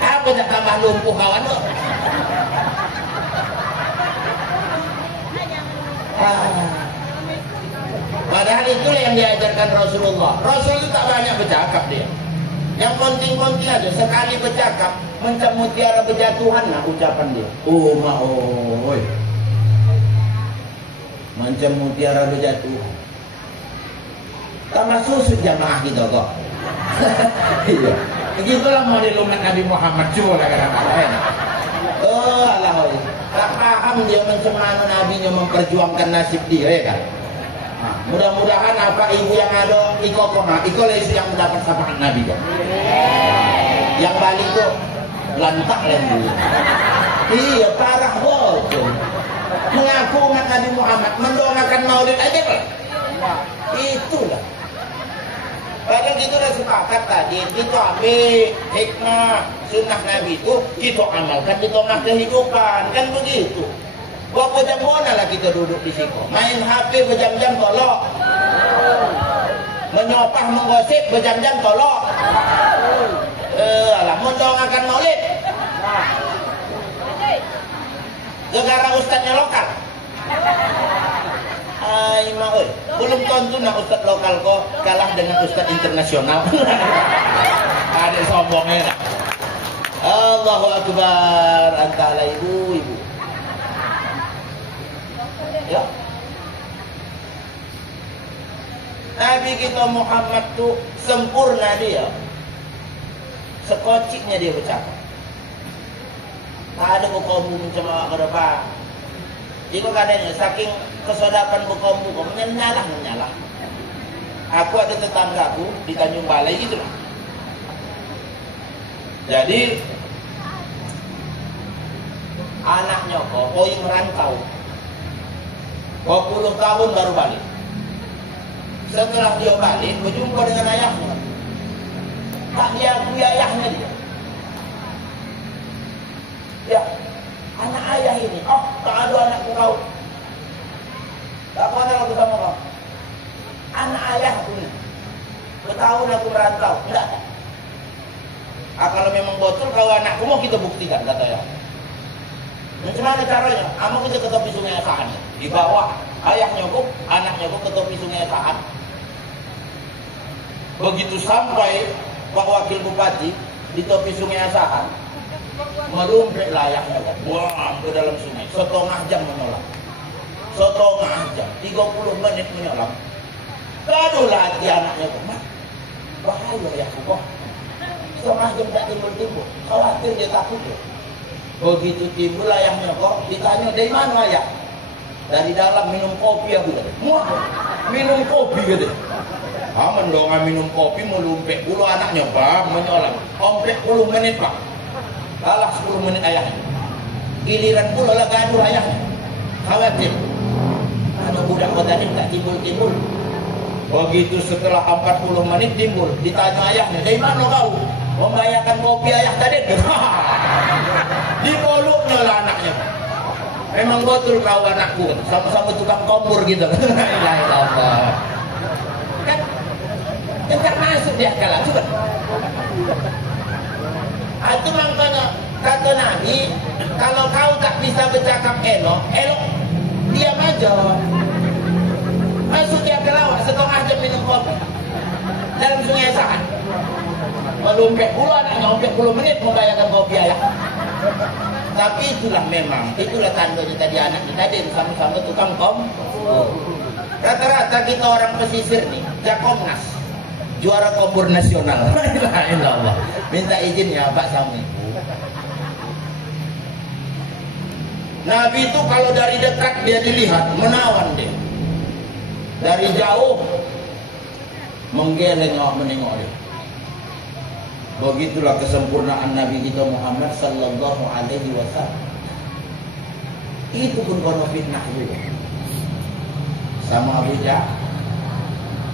Apa tak tambah lumpuh kawan tu? Padahal itulah yang diajarkan Rasulullah. Rasul itu tak banyak bercakap dia. Yang penting-penting aja, sekali bercakap macam mutiara berjatuhan lah ucapan dia. Macam mutiara berjatuhan. Tambah susut jamaah kita kok. Iya. Begitulah model umat Nabi Muhammad juga kadang-kadang. Alah. Tak paham dia macam mana Nabinya memperjuangkan nasib dia ya kan. Mudah-mudahan apa ibu yang ada iko lah yang mendapat syafaat Nabi kan. Yang balik tuh lantak lagi. Iya parah bocor. Mengaku umat Nabi Muhammad mendoakan maulid aja kan. Itulah. Padahal kita sudah sepakat tadi, kita ambil hikmah sunnah Nabi itu, kita amalkan di tengah kehidupan, kan begitu. Berapa jam mana lah kita duduk di situ, main HP berjam-jam tolak, menyopah menggosip berjam-jam tolak. Alah, mendoakan maulid. Gara-gara ustaznya lokal. Belum tentu nak ustaz lokal kok kalah dengan ustaz internasional. Adik sombongnya. Allahu Akbar. Antara ibu-ibu. Ya. Nabi kita Muhammad tuh sempurna dia. Sekociknya dia bercakap. Tak ada bukombu mencemar ke depan. Jika kadangnya saking kesodapan bukombu, menyalah. Aku ada tetanggaku di Tanjung Balai gitu lah. Jadi anaknya kok merantau. 20 tahun baru balik. Setelah dia balik, berjumpa dengan ayahnya. Tak diakui ayahnya dia. Ya, anak ayah ini. Oh, tak ada anakku kau. Tak pernah aku sama kau. Anak ayahku ini. Bertahun aku merantau. Tidak. Kalau memang betul kau anakku, mau kita buktikan, kata ayah. Macam mana caranya? Kamu kita ke tepi sungai Asahan. Dibawa ayahnya kok, anaknya kok ke tepi sungai Asahan. Begitu sampai Pak Wakil Bupati di tepi sungai Asahan, melumpek layaknya kok, buang ke dalam sungai. Setengah jam menyelam. 30 menit menyelam. Gaduh lagi anaknya kok, mak, bahaya ya kok. Setengah jam tak timbul-timbul. Khawatir dia takut ya. Begitu timbul ayahnya kok, ditanya dari mana ayah? Dari dalam minum kopi aku tadi. Muah, minum kopi gitu. Aman dong minum kopi melumpek puluh anaknya pak menyolam. Ompek 10 menit pak. Kalah 10 menit ayahnya. Giliran pula lah gaduh ayahnya. Khawatir. Ada budak kota ini tak timbul-timbul. Begitu setelah 40 menit timbul, ditanya ayahnya, dari mana kau? Membayarkan kopi ayah tadi. Dipoluknya lah anaknya. Memang betul kau anakku, sama-sama tukang kompor gitu. La ilaha. Kan tak masuk dia kalah juga. Itu makanya kata Nabi, kalau kau tak bisa bercakap elok, diam aja. Masuk dia ke laut, setengah jam minum kopi dalam sungai Asahan. Melumpek puluh anaknya, 10 menit membayarkan kopi ayah. Tapi itulah memang, itulah tandanya tadi anak kita tadi sama-sama tukang kompor. Rata-rata kita orang pesisir nih, Jakomnas, juara kompor nasional. La ilaha illallah. Minta izin ya Pak Sami. Nabi itu kalau dari dekat dia dilihat, menawan dia. Dari jauh menggeleng menengok dia. Begitulah kesempurnaan Nabi kita Muhammad sallallahu alaihi wasallam. Itu pun kono fitnah juga. Sama Abu Jahal.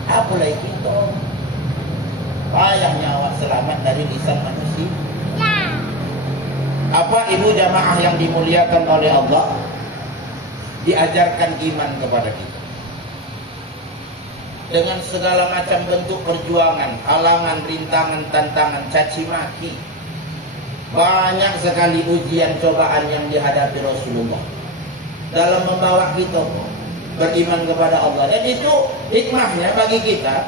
Apalagi kita payah nyawa selamat dari lisan manusia. Apa ibu jamaah yang dimuliakan oleh Allah? Diajarkan iman kepada kita. Dengan segala macam bentuk perjuangan, halangan, rintangan, tantangan, caci maki. Banyak sekali ujian cobaan yang dihadapi Rasulullah dalam membawa kita beriman kepada Allah. Dan itu hikmahnya bagi kita.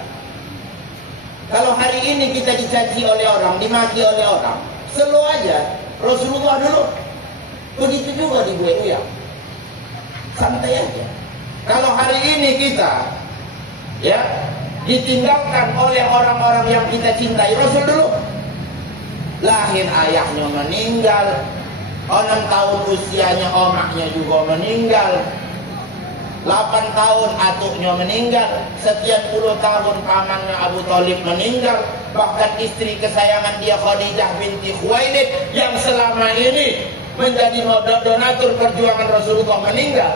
Kalau hari ini kita dicaci oleh orang, dimaki oleh orang, slow aja. Rasulullah dulu begitu juga di Buya. Santai aja. Kalau hari ini kita ditinggalkan oleh orang-orang yang kita cintai, Rasul dulu lahir ayahnya meninggal, 6 tahun usianya omaknya juga meninggal, 8 tahun atuknya meninggal, sekian puluh tahun pamannya Abu Thalib meninggal, bahkan istri kesayangan dia Khadijah binti Khuwailid yang selama ini menjadi donatur perjuangan Rasulullah meninggal.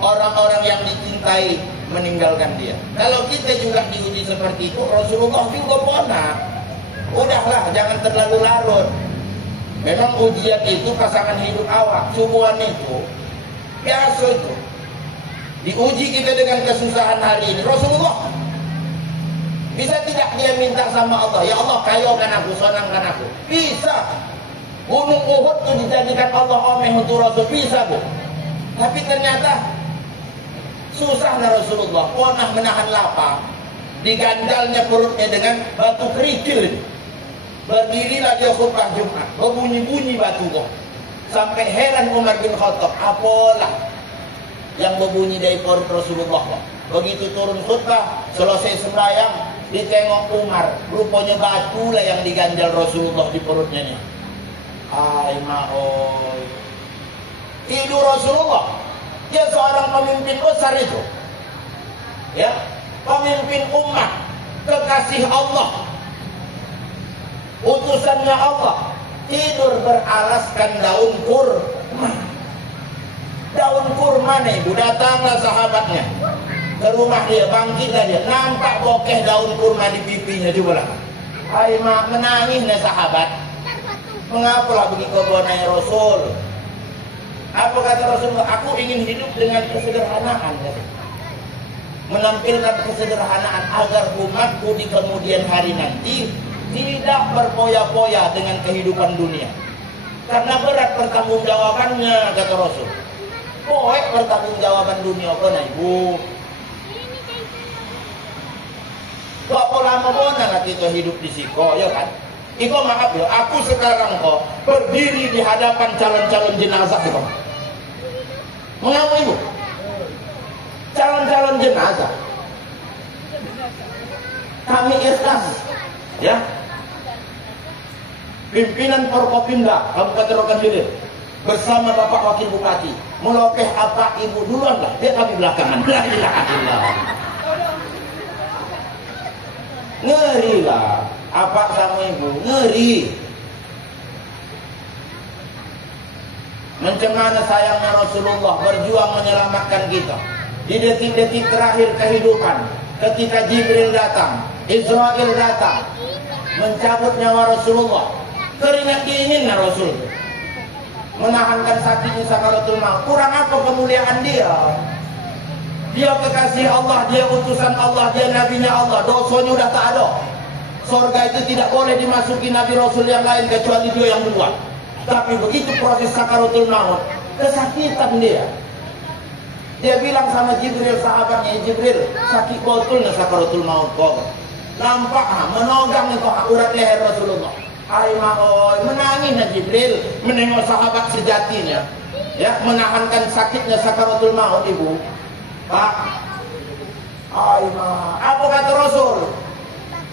Orang-orang yang dicintai meninggalkan dia. Kalau kita juga diuji seperti itu, Rasulullah juga pernah. Udahlah, jangan terlalu larut. Memang ujian itu pasangan hidup awak, hubungan itu biasa itu. Diuji kita dengan kesusahan hari ini. Rasulullah bisa tidak dia minta sama Allah, ya Allah kayokan aku, senangkan aku? Bisa. Gunung Uhud itu dijadikan Allah omeh untuk Rasul, bisa bu. Tapi ternyata susahnya Rasulullah pernah menahan lapar, digandalnya perutnya dengan batu kerikil. Berdirilah dia khutbah Jumat, berbunyi-bunyi batu kok. Sampai heran Umar bin Khattab, apalah yang berbunyi dari perut Rasulullah kok. Begitu turun khutbah, selesai sembahyang, ditengok Umar, rupanya batu lah yang diganjal Rasulullah di perutnya nih. Hai maoi. Tidur Rasulullah. Dia seorang pemimpin besar itu. Ya, pemimpin umat, kekasih Allah, utusannya Allah, tidur beralaskan daun kurma. Daun kurma nih, ibu, datanglah sahabatnya ke rumah dia, bangkitlah dia, nampak bokeh daun kurma di pipinya, coba lah. Hai mak, menangis nih sahabat. Mengapalah begitu bonai Rasul? Apa kata Rasulullah? Aku ingin hidup dengan kesederhanaan, menampilkan kesederhanaan agar umatku di kemudian hari nanti tidak berpoya-poya dengan kehidupan dunia. Karena berat pertanggungjawabannya, kata Rasul. Poek pertanggungjawaban dunia apa nah ibu? Berapa lama bona kita hidup di siko, ya kan? Iko maaf ya, aku sekarang kok berdiri di hadapan calon-calon jenazah itu. Mengapa ibu? Calon-calon jenazah. Kami ikhlas, ya. Pimpinan Forkopimda Kabupaten Rokan Hilir bersama Bapak Wakil Bupati melopeh apa ibu duluan lah, dia kami belakangan. La ilaha illallah. Ngeri lah, apa sama ibu, ngeri. Macam mana sayangnya Rasulullah berjuang menyelamatkan kita di detik-detik terakhir kehidupan. Ketika Jibril datang, Israel datang, mencabut nyawa Rasulullah. Keringat dinginnya Rasul menahankan sakitnya sakaratul maut. Kurang apa kemuliaan dia? Dia kekasih Allah, dia utusan Allah, dia nabinya Allah. Dosanya udah tak ada. Surga itu tidak boleh dimasuki nabi rasul yang lain kecuali dia yang duluan. Tapi begitu proses sakaratul maut, kesakitan dia. Dia bilang sama Jibril, sahabatnya, Jibril, sakit betulnya sakaratul maut kok. Nampak menogang itu urat leher Rasulullah. Hai maoi, menangis Jibril menengok sahabat sejatinya, ya, menahankan sakitnya sakaratul maut ibu. Pak, hai ma, apa kata Rasul?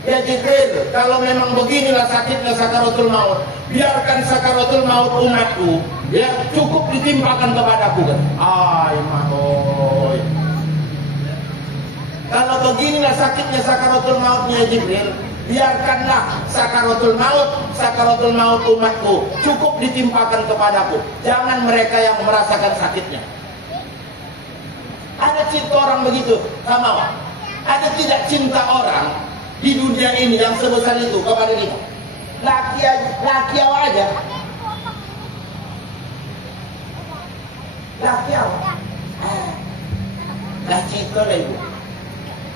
Ya Jibril, kalau memang beginilah sakitnya sakaratul maut, biarkan sakaratul maut umatku, ya, cukup ditimpakan kepadaku kan. Hai maoi. Kalau beginilah sakitnya sakaratul mautnya Jibril, biarkanlah sakaratul maut umatku cukup ditimpakan kepadaku. Jangan mereka yang merasakan sakitnya. Ada cinta orang begitu sama Pak? Ada tidak cinta orang di dunia ini yang sebesar itu kepada kita? Laki aja. Laki awak. Lah cinta lah ibu.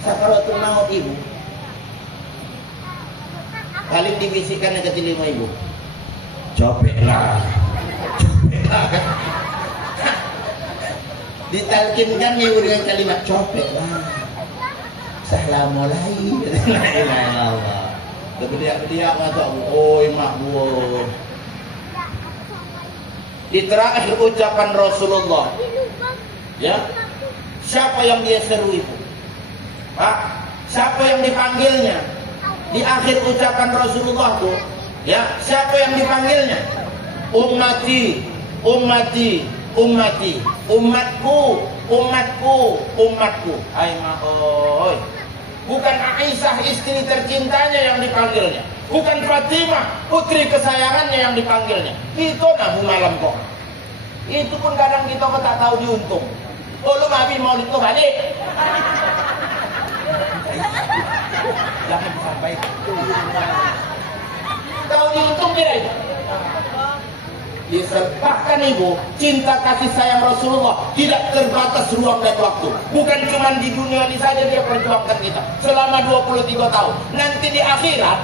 Sakaratul maut ibu. Paling dibisikkan ke telinga ibu, copeklah. Ditalkinkan ibu dengan kalimat copeklah. Assalamualaikum. La ilaha illallah. Berdiak mata abu, oi makbul. Di terakhir ucapan Rasulullah, ya, siapa yang dia seru itu? Pak, siapa yang dipanggilnya? Di akhir ucapan Rasulullah tuh, ya, siapa yang dipanggilnya? Ummati, ummati, ummati, umatku, umatku, umatku. Hai maoi. Bukan Aisyah istri tercintanya yang dipanggilnya, bukan Fatimah putri kesayangannya yang dipanggilnya. Itu nabu malam kok. Itu pun kadang kita kok tak tahu diuntung. Oh lu mabi mau itu balik. Jangan disampaikan. Tahu diuntung tidak itu? Bahkan ibu, cinta kasih sayang Rasulullah tidak terbatas ruang dan waktu. Bukan cuma di dunia ini saja dia perjuangkan kita selama 23 tahun. Nanti di akhirat,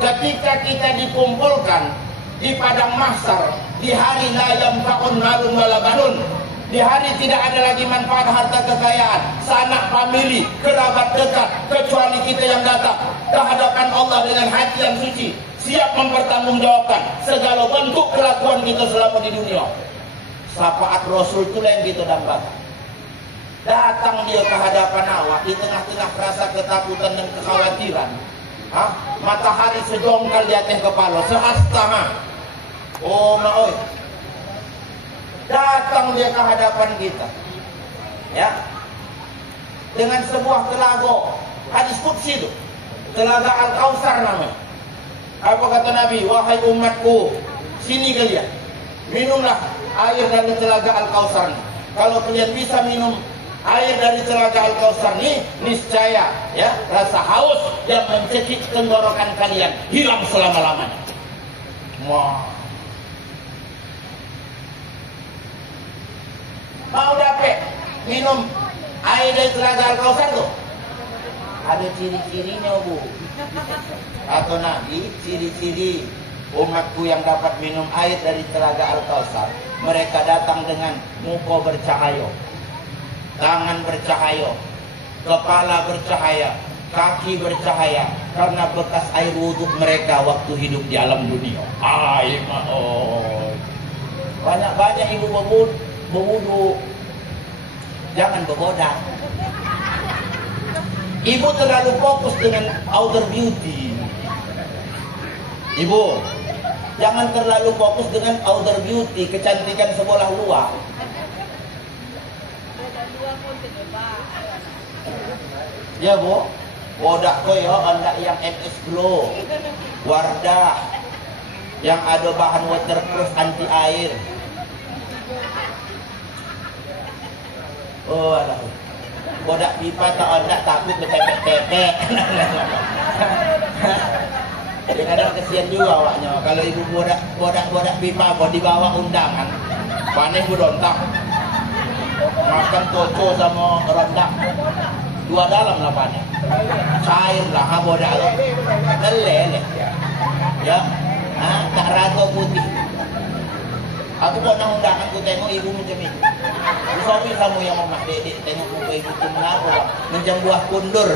ketika kita dikumpulkan di padang mahsyar, di hari la yanfa'un malun wala banun, di hari tidak ada lagi manfaat harta kekayaan, sanak famili, kerabat dekat, kecuali kita yang datang ke hadapan Allah dengan hati yang suci. siap mempertanggungjawabkan segala bentuk kelakuan kita selama di dunia. Syafaat Rasul itu yang kita dambakan. Datang dia ke hadapan awak di tengah-tengah rasa ketakutan dan kekhawatiran. Matahari sejongkal di atas kepala, sehasta. Oh maoi. Datang dia ke hadapan kita. Ya. Dengan sebuah telaga. Hadis qudsi itu. Telaga Al-Kautsar namanya. Apa kata Nabi? Wahai umatku, sini kalian. Minumlah air dari telaga Al-Kautsar. Kalau kalian bisa minum air dari telaga Al-Kautsar ini, niscaya ya rasa haus yang mencekik tenggorokan kalian hilang selama-lamanya. Wah. Mau dapat minum air dari telaga Al-Kautsar tuh? Ada ciri-cirinya, Bu. Atau Nabi, ciri-ciri umatku yang dapat minum air dari telaga Al-Kautsar, mereka datang dengan muka bercahaya, tangan bercahaya, kepala bercahaya, kaki bercahaya, karena bekas air wudhu mereka waktu hidup di alam dunia. Banyak-banyak ibu berwudhu, jangan berbodak. Ibu terlalu fokus dengan outer beauty. Ibu, jangan terlalu fokus dengan outer beauty, kecantikan sebelah luar. Ya Bu, bodak ko ya, anda yang MS Glow, Wardah, yang ada bahan waterproof anti air. Oh alah, bodak pipa tak anda takut bertepek-tepek. Kadang-kadang kesian juga awaknya. Kalau ibu bodak pipa mau dibawa undangan, panik berontak. Makan toco sama rendang, dua dalam lah panik. Cair lah bodak lo, lele. Ya, tak rata putih. Aku pernah undangan, aku tengok ibu macam ini. Suami kamu yang mau dedek tengok muka ibu tu mengapa? Macam buah kundur.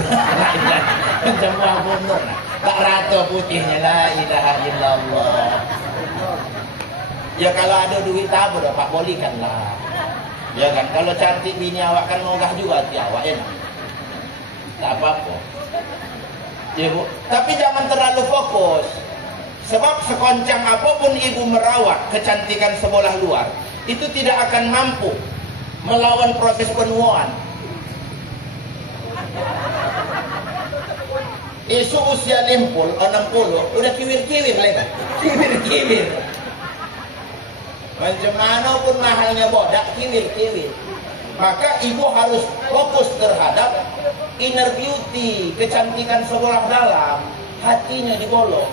Macam buah kundur. Tak rata putihnya, la ilaha illallah. Ya kalau ada duit tabur dapat bolehkan lah. Ya kan, kalau cantik bini awak kan mogah juga hati awak, ya. Tak apa-apa. Ya Bu, tapi jangan terlalu fokus. Sebab sekoncang apapun ibu merawat kecantikan sebelah luar, itu tidak akan mampu melawan proses penuaan. Isu usia 60 udah kiwir-kiwir lagi. Kiwir-kiwir. Macam mana pun mahalnya bodak, kiwir-kiwir. Maka ibu harus fokus terhadap inner beauty, kecantikan sebelah dalam, hatinya digolong.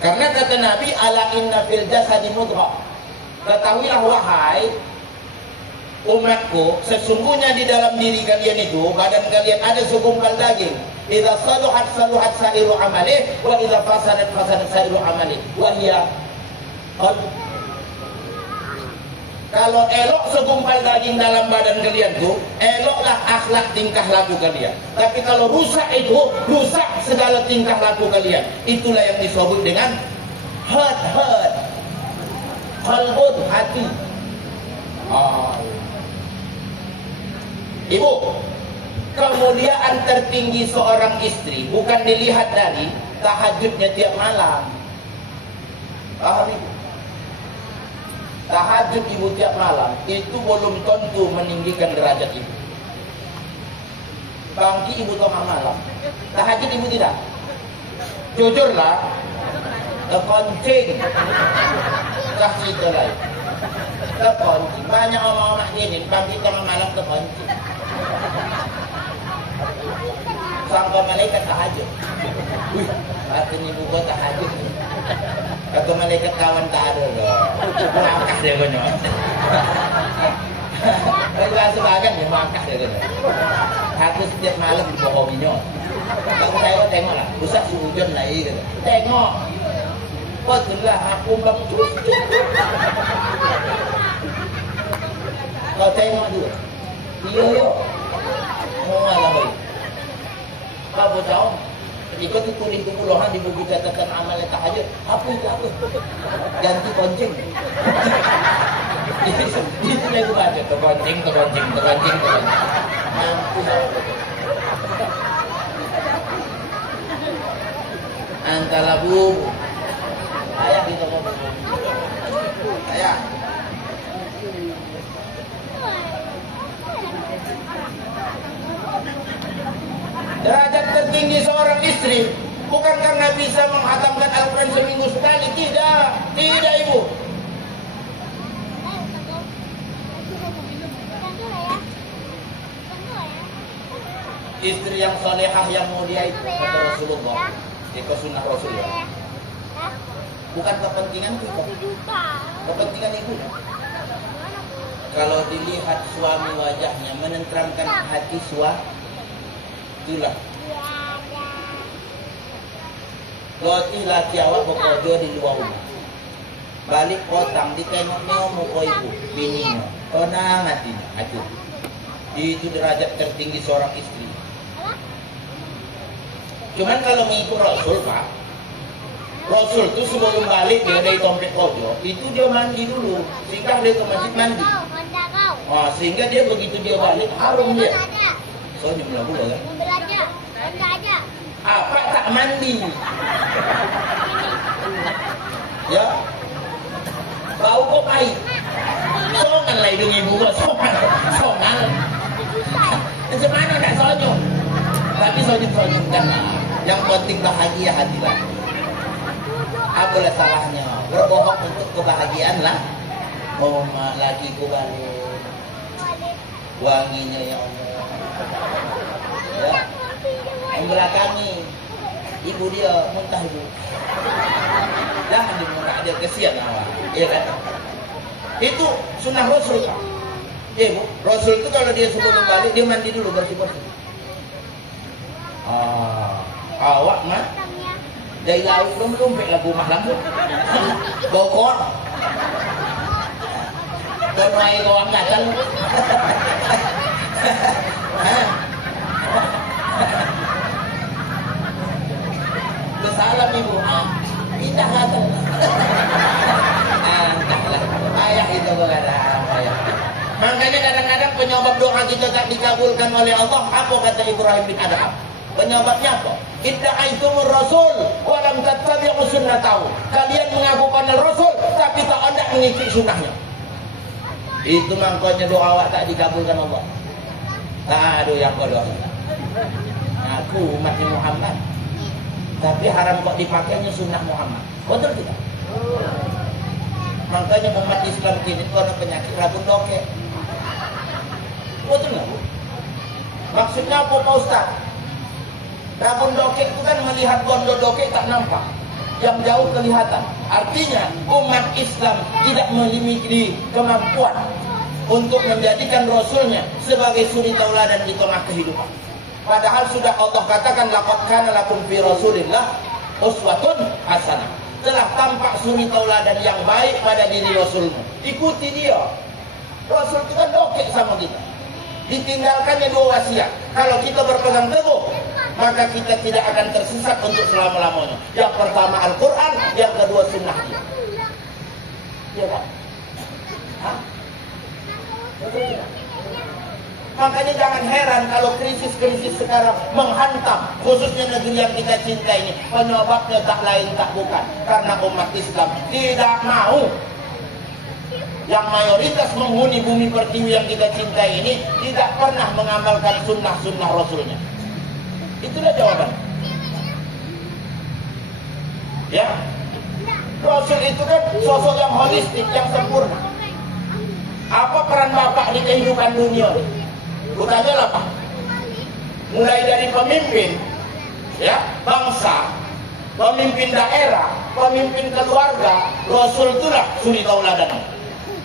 Karena kata Nabi, ala inna fil jasadi mudghah. Ketahuilah wahai umatku, sesungguhnya di dalam diri kalian itu, badan kalian ada segumpal daging. Idza saluhat saluhat sairu amali, wa idza fasadat fasadat sairu amali. Wa hiya qalb. Kalau elok segumpal daging dalam badan kalian tuh, eloklah akhlak tingkah laku kalian. Tapi kalau rusak itu, rusak segala tingkah laku kalian. Itulah yang disebut dengan heart. Qalbun, hati. Ibu, kemuliaan tertinggi seorang istri bukan dilihat dari tahajudnya tiap malam. Paham Ibu? Tahajud ibu tiap malam itu belum tentu meninggikan derajat ibu. Bangki ibu tengah malam, tahajud ibu tidak. Jujurlah, terkoncing. Kah cerita lain. Terkoncing. Banyak orang-orang ini bangki tengah malam terkoncing. Sampai malaikat tahajud. Wih, katanya ibu gua tahajud. Kata malaikat kawan tak ada loh. Mangkah dia konyol. Kalau bahasa bagan dia mangkah dia konyol. Aku setiap malam di bawah minyak. Kalau saya tengok lah, pusat hujan lagi gitu. Tengok. Betul lah aku bagus. Kau tengok dulu. Iya yo. Mau ngalah baik. Kau tahu? ikut tulis ke puluhan di buku catatan amal tahajud. Apa itu apa? Ganti konceng. Itu lagu baca tergonceng. Mampu. Antara bu. Ayah kita ngomong. Ayah. Derajat tertinggi seorang istri bukan karena bisa menghatamkan Al-Quran seminggu sekali. Tidak ibu. Istri yang salehah yang mulia itu kata Rasulullah, itu sunnah Rasulullah. Bukan kepentingan kita, kepentingan ibu. Kalau dilihat suami wajahnya menenteramkan hati suami, itulah. Loti laki awak bekerja di luar rumah. Balik potang ditengok-nengok muka ibu, bininya. Tenang hatinya, acuh. Itu derajat tertinggi seorang istri. Cuman kalau mengikut Rasul, Pak, Rasul itu sebelum balik dia dari tompet kojo, itu dia mandi dulu, sehingga dia ke masjid mandi. Wah, sehingga dia begitu dia balik harum dia. Soalnya belum boleh kan? Apa tak mandi? Ya, bau kok pahit. Songan lah hidung ibu, songan. Macam mana tak sonyong? Tapi sonyong jangan. Yang penting bahagia hatilah. Apalah salahnya? Berbohong untuk kebahagiaan lah. Oh, mak lagi ku balik. Wanginya ya Allah. Ya. Yang belakangi ibu dia muntah ibu. Jangan dimuntah dia, kesian awak. Ya kan? Itu sunnah Rasul. Ya bu, Rasul itu kalau dia sebelum balik dia mandi dulu bersih-bersih. Awak mah dari laut belum lah rumah lambut. Bogor. Dan main orang datang. Salam ibu, kita kata, entahlah, ayah itu berada ayah. Makanya kadang-kadang penyebab doa kita tak dikabulkan oleh Allah. Apa kata Ibrahim bin Adham? Penyebabnya apa? Idda'aitumur Rasul wa lam tattabi'u sunnatahu. Kalian mengakukan Rasul tapi tak hendak mengikuti sunnahnya. Itu makanya doa awak tak dikabulkan Allah. Tak ada yang berdoa. Aku umat Muhammad. Tapi haram kok dipakainya sunnah Muhammad. Betul tidak? Makanya umat Islam kini kena penyakit rabun dokek. Betul nggak bu? Maksudnya apa Pak Ustaz? Rabun dokek itu kan melihat gondol dokek tak nampak, yang jauh kelihatan. Artinya umat Islam tidak memiliki kemampuan untuk menjadikan Rasulnya sebagai suri tauladan di tengah kehidupan. Padahal sudah Allah katakan laqad kana lakum fi Rasulillah uswatun hasanah. Telah tampak suri tauladan yang baik pada diri Rasulmu. Ikuti dia. Rasul kita dokek sama kita. Ditinggalkannya dua wasiat. Kalau kita berpegang teguh, maka kita tidak akan tersesat untuk selama-lamanya. Yang pertama Al-Quran, yang kedua sunnah dia. Ya kan? Hah? Betul tidak? Makanya jangan heran kalau krisis-krisis sekarang menghantam khususnya negeri yang kita cinta ini. Penyebabnya tak lain tak bukan karena umat Islam tidak mau. Yang mayoritas menghuni bumi pertiwi yang kita cintai ini tidak pernah mengamalkan sunnah-sunnah Rasulnya. Itulah jawaban. Ya, Rasul itu kan sosok yang holistik, yang sempurna. Apa peran bapak di kehidupan dunia? Utamanya apa? Mulai dari pemimpin, ya, bangsa, pemimpin daerah, pemimpin keluarga, Rasul itulah suri tauladan.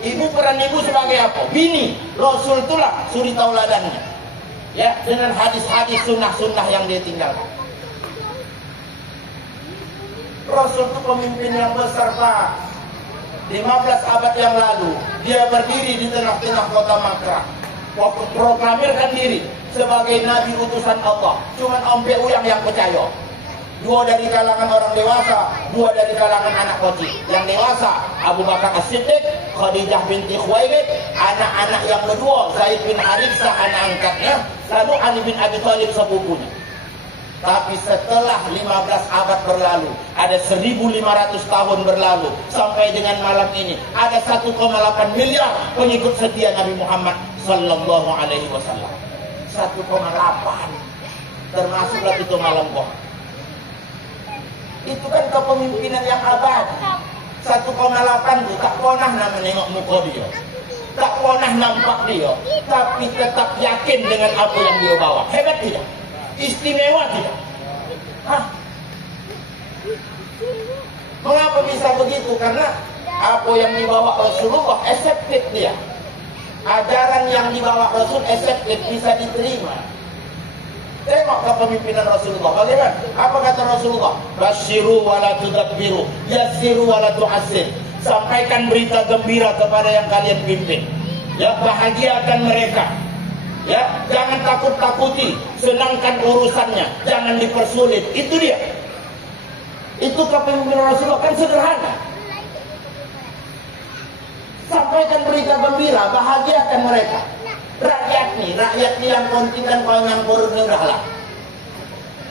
Ibu peran ibu sebagai apa? Bini, Rasul itulah suri tauladannya. Ya, dengan hadis-hadis sunnah-sunnah yang dia tinggalkan. Rasul itu pemimpin yang besar, Pak. 15 abad yang lalu, dia berdiri di tengah-tengah kota Makkah. Waktu proklamirkan diri sebagai nabi utusan Allah, cuman Om Uyang yang percaya. 2 dari kalangan orang dewasa, 2 dari kalangan anak kecil. Yang dewasa Abu Bakar As-Siddiq, Khadijah binti Khuwailid, anak-anak yang kedua Zaid bin Haritsah anak angkatnya, lalu Ali bin Abi Thalib sepupunya. Tapi setelah 15 abad berlalu, ada 1.500 tahun berlalu, sampai dengan malam ini ada 1,8 miliar pengikut setia Nabi Muhammad sallallahu alaihi wasallam. 1,8, termasuklah itu malam kok. Itu kan kepemimpinan yang abadi. 1,8 itu tak pernah nama nengok muka dia, tak pernah nampak dia, tapi tetap yakin dengan apa yang dia bawa. Hebat tidak? Istimewa tidak? Hah? Mengapa bisa begitu? Karena apa yang dibawa Rasulullah accepted dia. Ajaran yang dibawa Rasul accepted, bisa diterima. Tengok kepemimpinan Rasulullah. Bagaimana? Apa kata Rasulullah? Basyiru wa la tudabbiru, yassiru wa la tu'assir. Sampaikan berita gembira kepada yang kalian pimpin. Ya, bahagiakan mereka. Ya, jangan takut-takuti, senangkan urusannya, jangan dipersulit. Itu dia. Itu kepemimpinan Rasulullah, kan sederhana. Sampaikan berita gembira, bahagiakan mereka. Rakyat nih yang kontingen kau yang buruknya udahlah.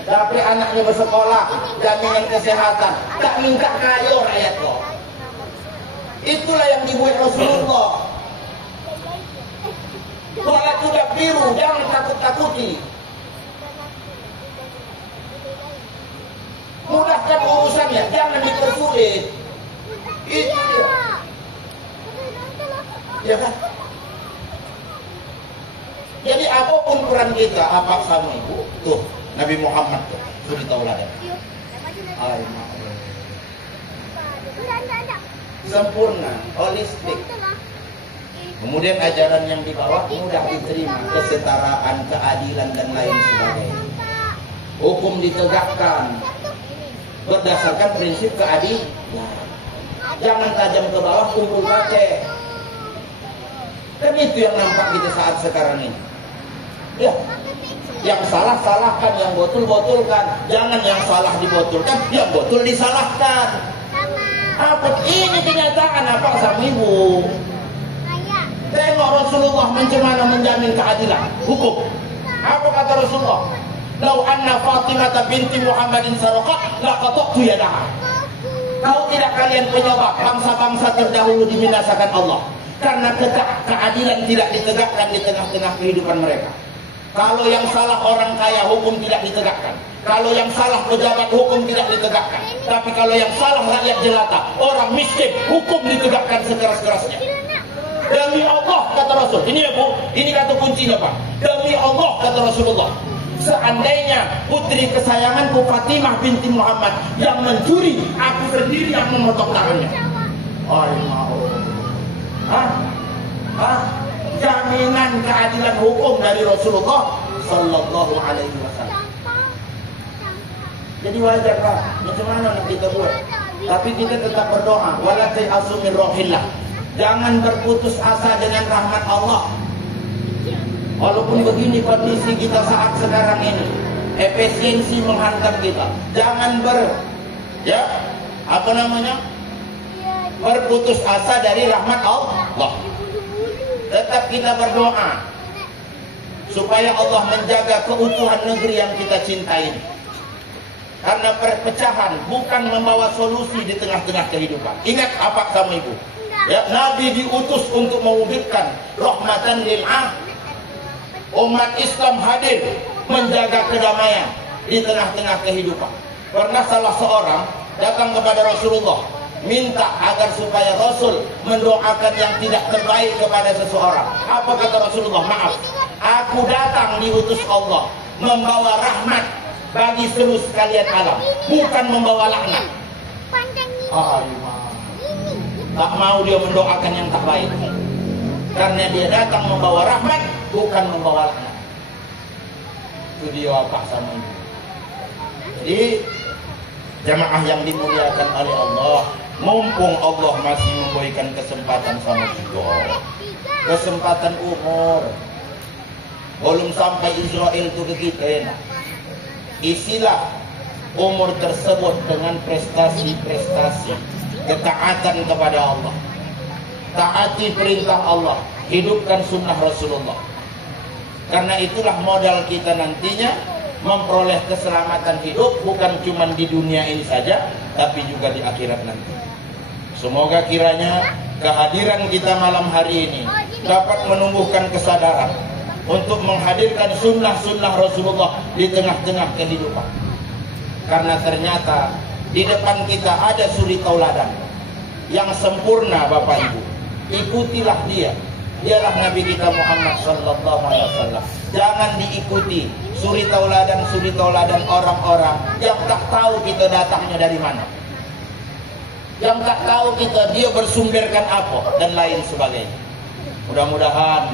Tapi anaknya bersekolah, jaminan kesehatan, tak minta kayo rakyat kau. Itulah yang dibuat Rasulullah. Wala juga biru, jangan takut-takuti. Mudahkan urusannya, jangan dipersulit. Itu dia. Ya kan? Jadi apapun peran kita, apa sama ibu, tuh Nabi Muhammad tuh, sudah tauladan. Sempurna, holistik. Kemudian ajaran yang dibawa mudah diterima, kesetaraan, keadilan dan lain sebagainya. Hukum ditegakkan berdasarkan prinsip keadilan. Jangan tajam ke bawah, kumpul pakai. Kan itu yang nampak kita saat sekarang ini. Ya, yang salah salahkan, yang botul botulkan. Jangan yang salah dibotulkan, yang botul disalahkan. Apa ini kenyataan apa sama ibu? Tengok Rasulullah bagaimana menjamin keadilan hukum. Apa kata Rasulullah? Lau anna Fatimah binti Muhammadin saraqat laqata'tu yadaha. Kalau tidak kalian penyebab bangsa-bangsa terdahulu dibinasakan Allah karena keadilan tidak ditegakkan di tengah-tengah kehidupan mereka. Kalau yang salah orang kaya, hukum tidak ditegakkan. Kalau yang salah pejabat, hukum tidak ditegakkan. Tapi kalau yang salah rakyat jelata, orang miskin, hukum ditegakkan sekeras-kerasnya. Demi Allah, kata Rasul. Ini ya Bu, ini kata kuncinya Pak. Demi Allah, kata Rasulullah. Seandainya putri kesayanganku Fatimah binti Muhammad yang mencuri, aku sendiri yang memotong tangannya. Jaminan keadilan hukum dari Rasulullah sallallahu alaihi wasallam. Jadi wajar Pak, macam mana nak kita buat? Tapi kita tetap berdoa, wala ta'asu min rohillah. Jangan berputus asa dengan rahmat Allah. Walaupun begini kondisi kita saat sekarang ini, efisiensi menghantam kita. Jangan berputus asa dari rahmat Allah. Tetap kita berdoa supaya Allah menjaga keutuhan negeri yang kita cintai. Karena perpecahan bukan membawa solusi di tengah-tengah kehidupan. Ingat apa sama ibu? Ya, Nabi diutus untuk mewujudkan rahmatan lil alamin. Umat Islam hadir menjaga kedamaian di tengah-tengah kehidupan. Pernah salah seorang datang kepada Rasulullah minta agar supaya Rasul mendoakan yang tidak terbaik kepada seseorang. Apa kata Rasulullah? Maaf, aku datang diutus Allah membawa rahmat bagi seluruh sekalian alam, bukan membawa laknat. Tak mau dia mendoakan yang tak baik, karena dia datang membawa rahmat, bukan membawa laknat. Itu dia apa sama ini. Jadi jamaah yang dimuliakan oleh Allah, mumpung Allah masih memberikan kesempatan sama kita, kesempatan umur, belum sampai Israel itu ke kita, isilah umur tersebut dengan prestasi-prestasi ketaatan kepada Allah. Taati perintah Allah, hidupkan sunnah Rasulullah. Karena itulah modal kita nantinya memperoleh keselamatan hidup, bukan cuma di dunia ini saja, tapi juga di akhirat nanti. Semoga kiranya kehadiran kita malam hari ini dapat menumbuhkan kesadaran untuk menghadirkan sunnah-sunnah Rasulullah di tengah-tengah kehidupan. Karena ternyata di depan kita ada suri tauladan yang sempurna, Bapak Ibu. Ikutilah dia. Dialah Nabi kita Muhammad sallallahu alaihi wasallam. Jangan diikuti suri tauladan orang-orang yang tak tahu kita datangnya dari mana, yang tak tahu kita dia bersumberkan apa dan lain sebagainya. Mudah-mudahan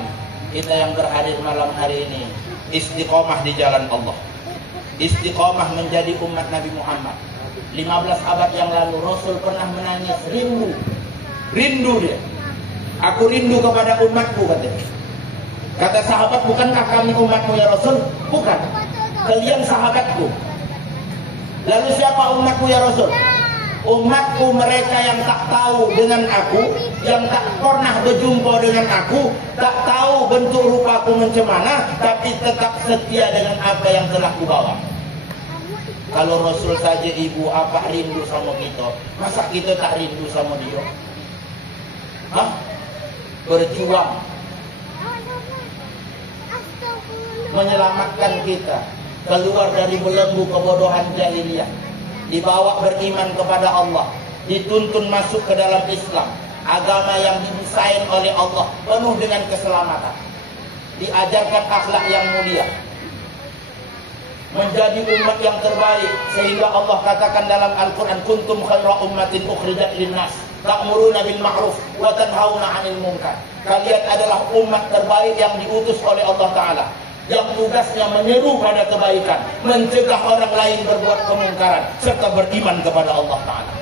kita yang berhadir malam hari ini istiqomah di jalan Allah, istiqomah menjadi umat Nabi Muhammad. 15 abad yang lalu Rasul pernah menangis rindu dia. Aku rindu kepada umatku, katanya. Kata sahabat, bukankah kami umatmu ya Rasul? Bukan, kalian sahabatku. Lalu siapa umatku ya Rasul? Umatku mereka yang tak tahu dengan aku, yang tak pernah berjumpa dengan aku, tak tahu bentuk rupaku macam mana, tapi tetap setia dengan apa yang telah kubawa. Kalau Rasul saja ibu apa rindu sama kita, masa kita tak rindu sama dia? Hah? Berjuang menyelamatkan kita keluar dari belenggu kebodohan jahiliyah, dibawa beriman kepada Allah, dituntun masuk ke dalam Islam, agama yang didesain oleh Allah penuh dengan keselamatan, diajarkan akhlak yang mulia, menjadi umat yang terbaik, sehingga Allah katakan dalam Al-Quran, kuntum khaira ummatin ukhrijat linnas ta'muruna bil ma'ruf wa tanhauna 'anil munkar. Kalian adalah umat terbaik yang diutus oleh Allah Ta'ala, yang tugasnya menyeru pada kebaikan, mencegah orang lain berbuat kemungkaran, serta beriman kepada Allah Ta'ala.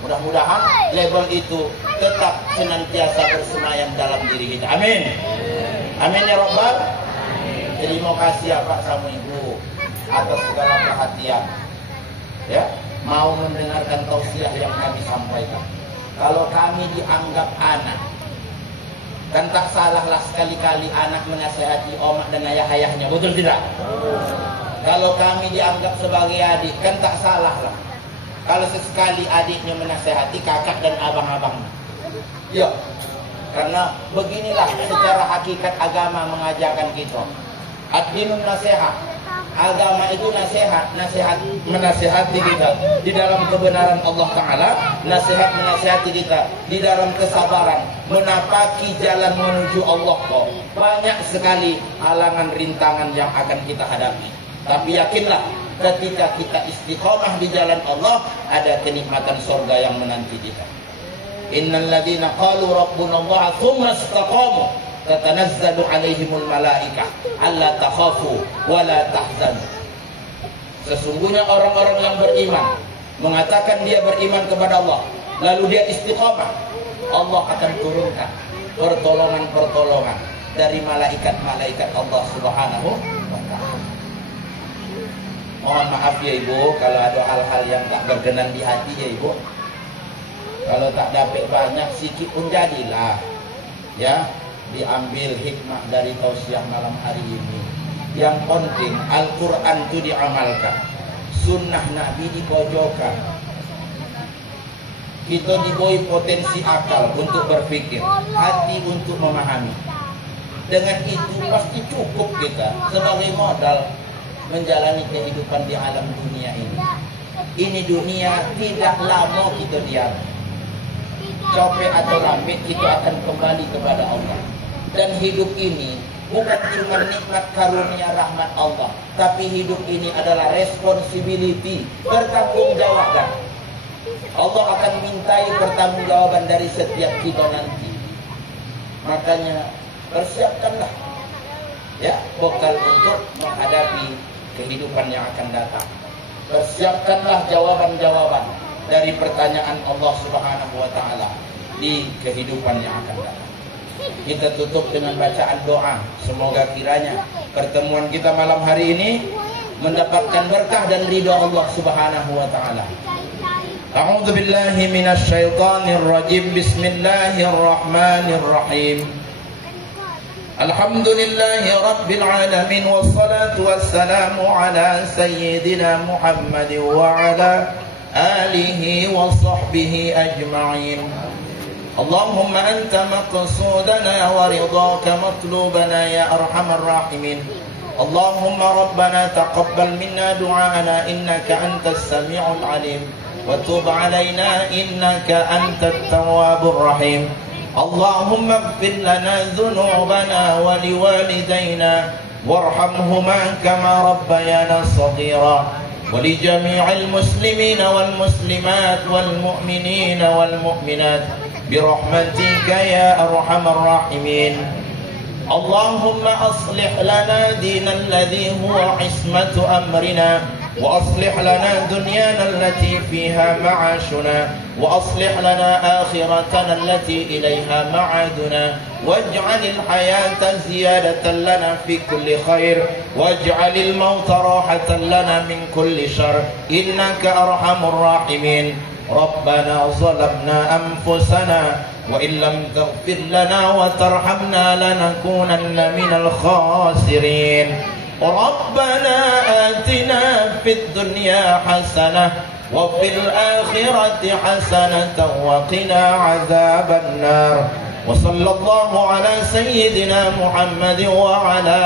Mudah-mudahan label itu tetap senantiasa bersemayam dalam diri kita. Amin. Amin ya Rabbal. Terima kasih ya Pak sama Ibu atas segala perhatian, ya, mau mendengarkan tausiah yang kami sampaikan. Kalau kami dianggap anak, kan tak salahlah sekali-kali anak menasihati omak dan ayah-ayahnya, betul tidak? Kalau kami dianggap sebagai adik, kan tak salahlah kalau sesekali adiknya menasihati kakak dan abang-abangnya. Ya, karena beginilah secara hakikat agama mengajarkan kita. Ad-dinun nasihat. Agama itu nasihat menasihati kita di dalam kebenaran Allah Ta'ala, nasihat menasihati kita di dalam kesabaran menapaki jalan menuju Allah. Kok banyak sekali halangan rintangan yang akan kita hadapi, tapi yakinlah ketika kita istiqomah di jalan Allah, ada kenikmatan surga yang menanti kita. Innal ladzina qalu rabbuna Allah tsumma istaqamu tatanazzalu alaihimul malaikah alla takhafu wa la tahzanu. Sesungguhnya orang-orang yang beriman mengatakan dia beriman kepada Allah, lalu dia istiqamah, Allah akan turunkan pertolongan-pertolongan dari malaikat-malaikat Allah Subhanahu wa ta'ala. Mohon maaf ya Ibu kalau ada hal-hal yang tak berkenan di hati ya Ibu. Kalau tak dapat banyak, sikit pun jadilah, ya. Diambil hikmah dari tausiah malam hari ini. Yang penting Al-Quran itu diamalkan, sunnah Nabi dipojokkan. Kita diberi potensi akal untuk berpikir, hati untuk memahami. Dengan itu pasti cukup kita sebagai modal menjalani kehidupan di alam dunia ini. Ini dunia tidak lama kita diam. Capek atau lambat kita akan kembali kepada Allah. Dan hidup ini bukan cuma nikmat karunia rahmat Allah, tapi hidup ini adalah responsibility, pertanggungjawaban. Allah akan mintai pertanggungjawaban dari setiap kita nanti. Makanya persiapkanlah, ya, bekal untuk menghadapi kehidupan yang akan datang. Persiapkanlah jawaban-jawaban dari pertanyaan Allah Subhanahu wa ta'ala di kehidupan yang akan datang. Kita tutup dengan bacaan doa. Semoga kiranya pertemuan kita malam hari ini mendapatkan berkah dan ridha Allah Subhanahu wa taala. A'udzu billahi minasy syaithanir rajim. Bismillahir rahmanir rahim. Alhamdulillahi rabbil alamin wassalatu wassalamu ala sayyidina Muhammad wa ala alihi wa sahbihi ajma'in. Allahumma anta maqsudana wa ridaka matlubana ya arhamar rahimin. Allahumma rabbana taqabbal minna du'ana innaka antas sami'ul alim wa tub alaina innaka antat tawwabur rahim. Allahumma ighfir lana dhunubana wa liwalidayna warhamhuma kama rabbayana shaghira wa li jami'il muslimina wal muslimat wal mu'minina wal mu'minat bi rahmatika ya arhamar rahimin. Allahumma aslih lana dinana alladhi huwa ismatu amrina وأصلح لنا دنيانا التي فيها معاشنا وأصلح لنا آخرتنا التي إليها معادنا واجعل الحياة زيادة لنا في كل خير واجعل الموت راحة لنا من كل شر إنك أرحم الراحمين. ربنا ظلمنا أنفسنا وإن لم تغفر لنا وترحمنا لنكونن من الخاسرين. ربنا آتنا في الدنيا حسنة وفي الآخرة حسنة وقنا عذاب النار. وصلى الله على سيدنا محمد وعلى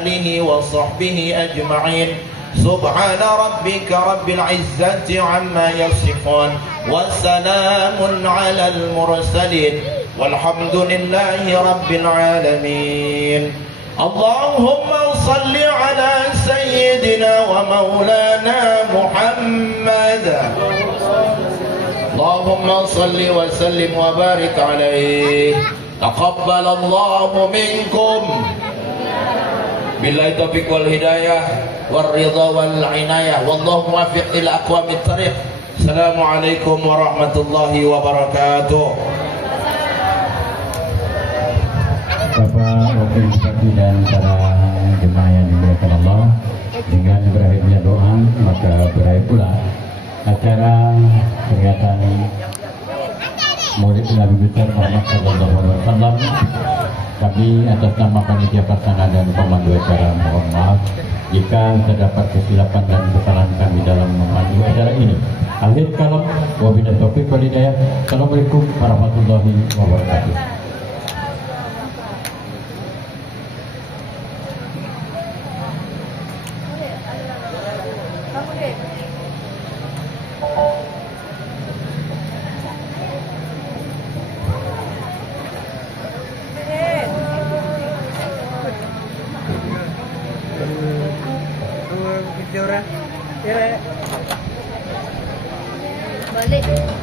آله وصحبه أجمعين. سبحان ربك رب العزة عما يصفون وسلام على المرسلين والحمد لله رب العالمين. اللهم صل على سيدنا ومولانا محمد. اللهم صل وسلم وبارك عليه. تقبل الله منكم. Billahi taufiq wal hidayah wal ridha wal inayah wallahu muwaffiq ila aqwamit thariq. Assalamualaikum warahmatullahi wabarakatuh. Bapak, Wakil Bupati dan para jemaah yang dimuliakan Allah, dengan berakhirnya doa maka berakhir pula acara kegiatan Maulid Nabi besar Muhammad sallallahu alaihi wasallam. Kami atas nama panitia pelaksana dan pemandu acara mohon maaf jika terdapat kesilapan dan kesalahan kami dalam memandu acara ini. Akhir kalam, wabillahi taufiq wal hidayah. Assalamualaikum warahmatullahi wabarakatuh. Balik.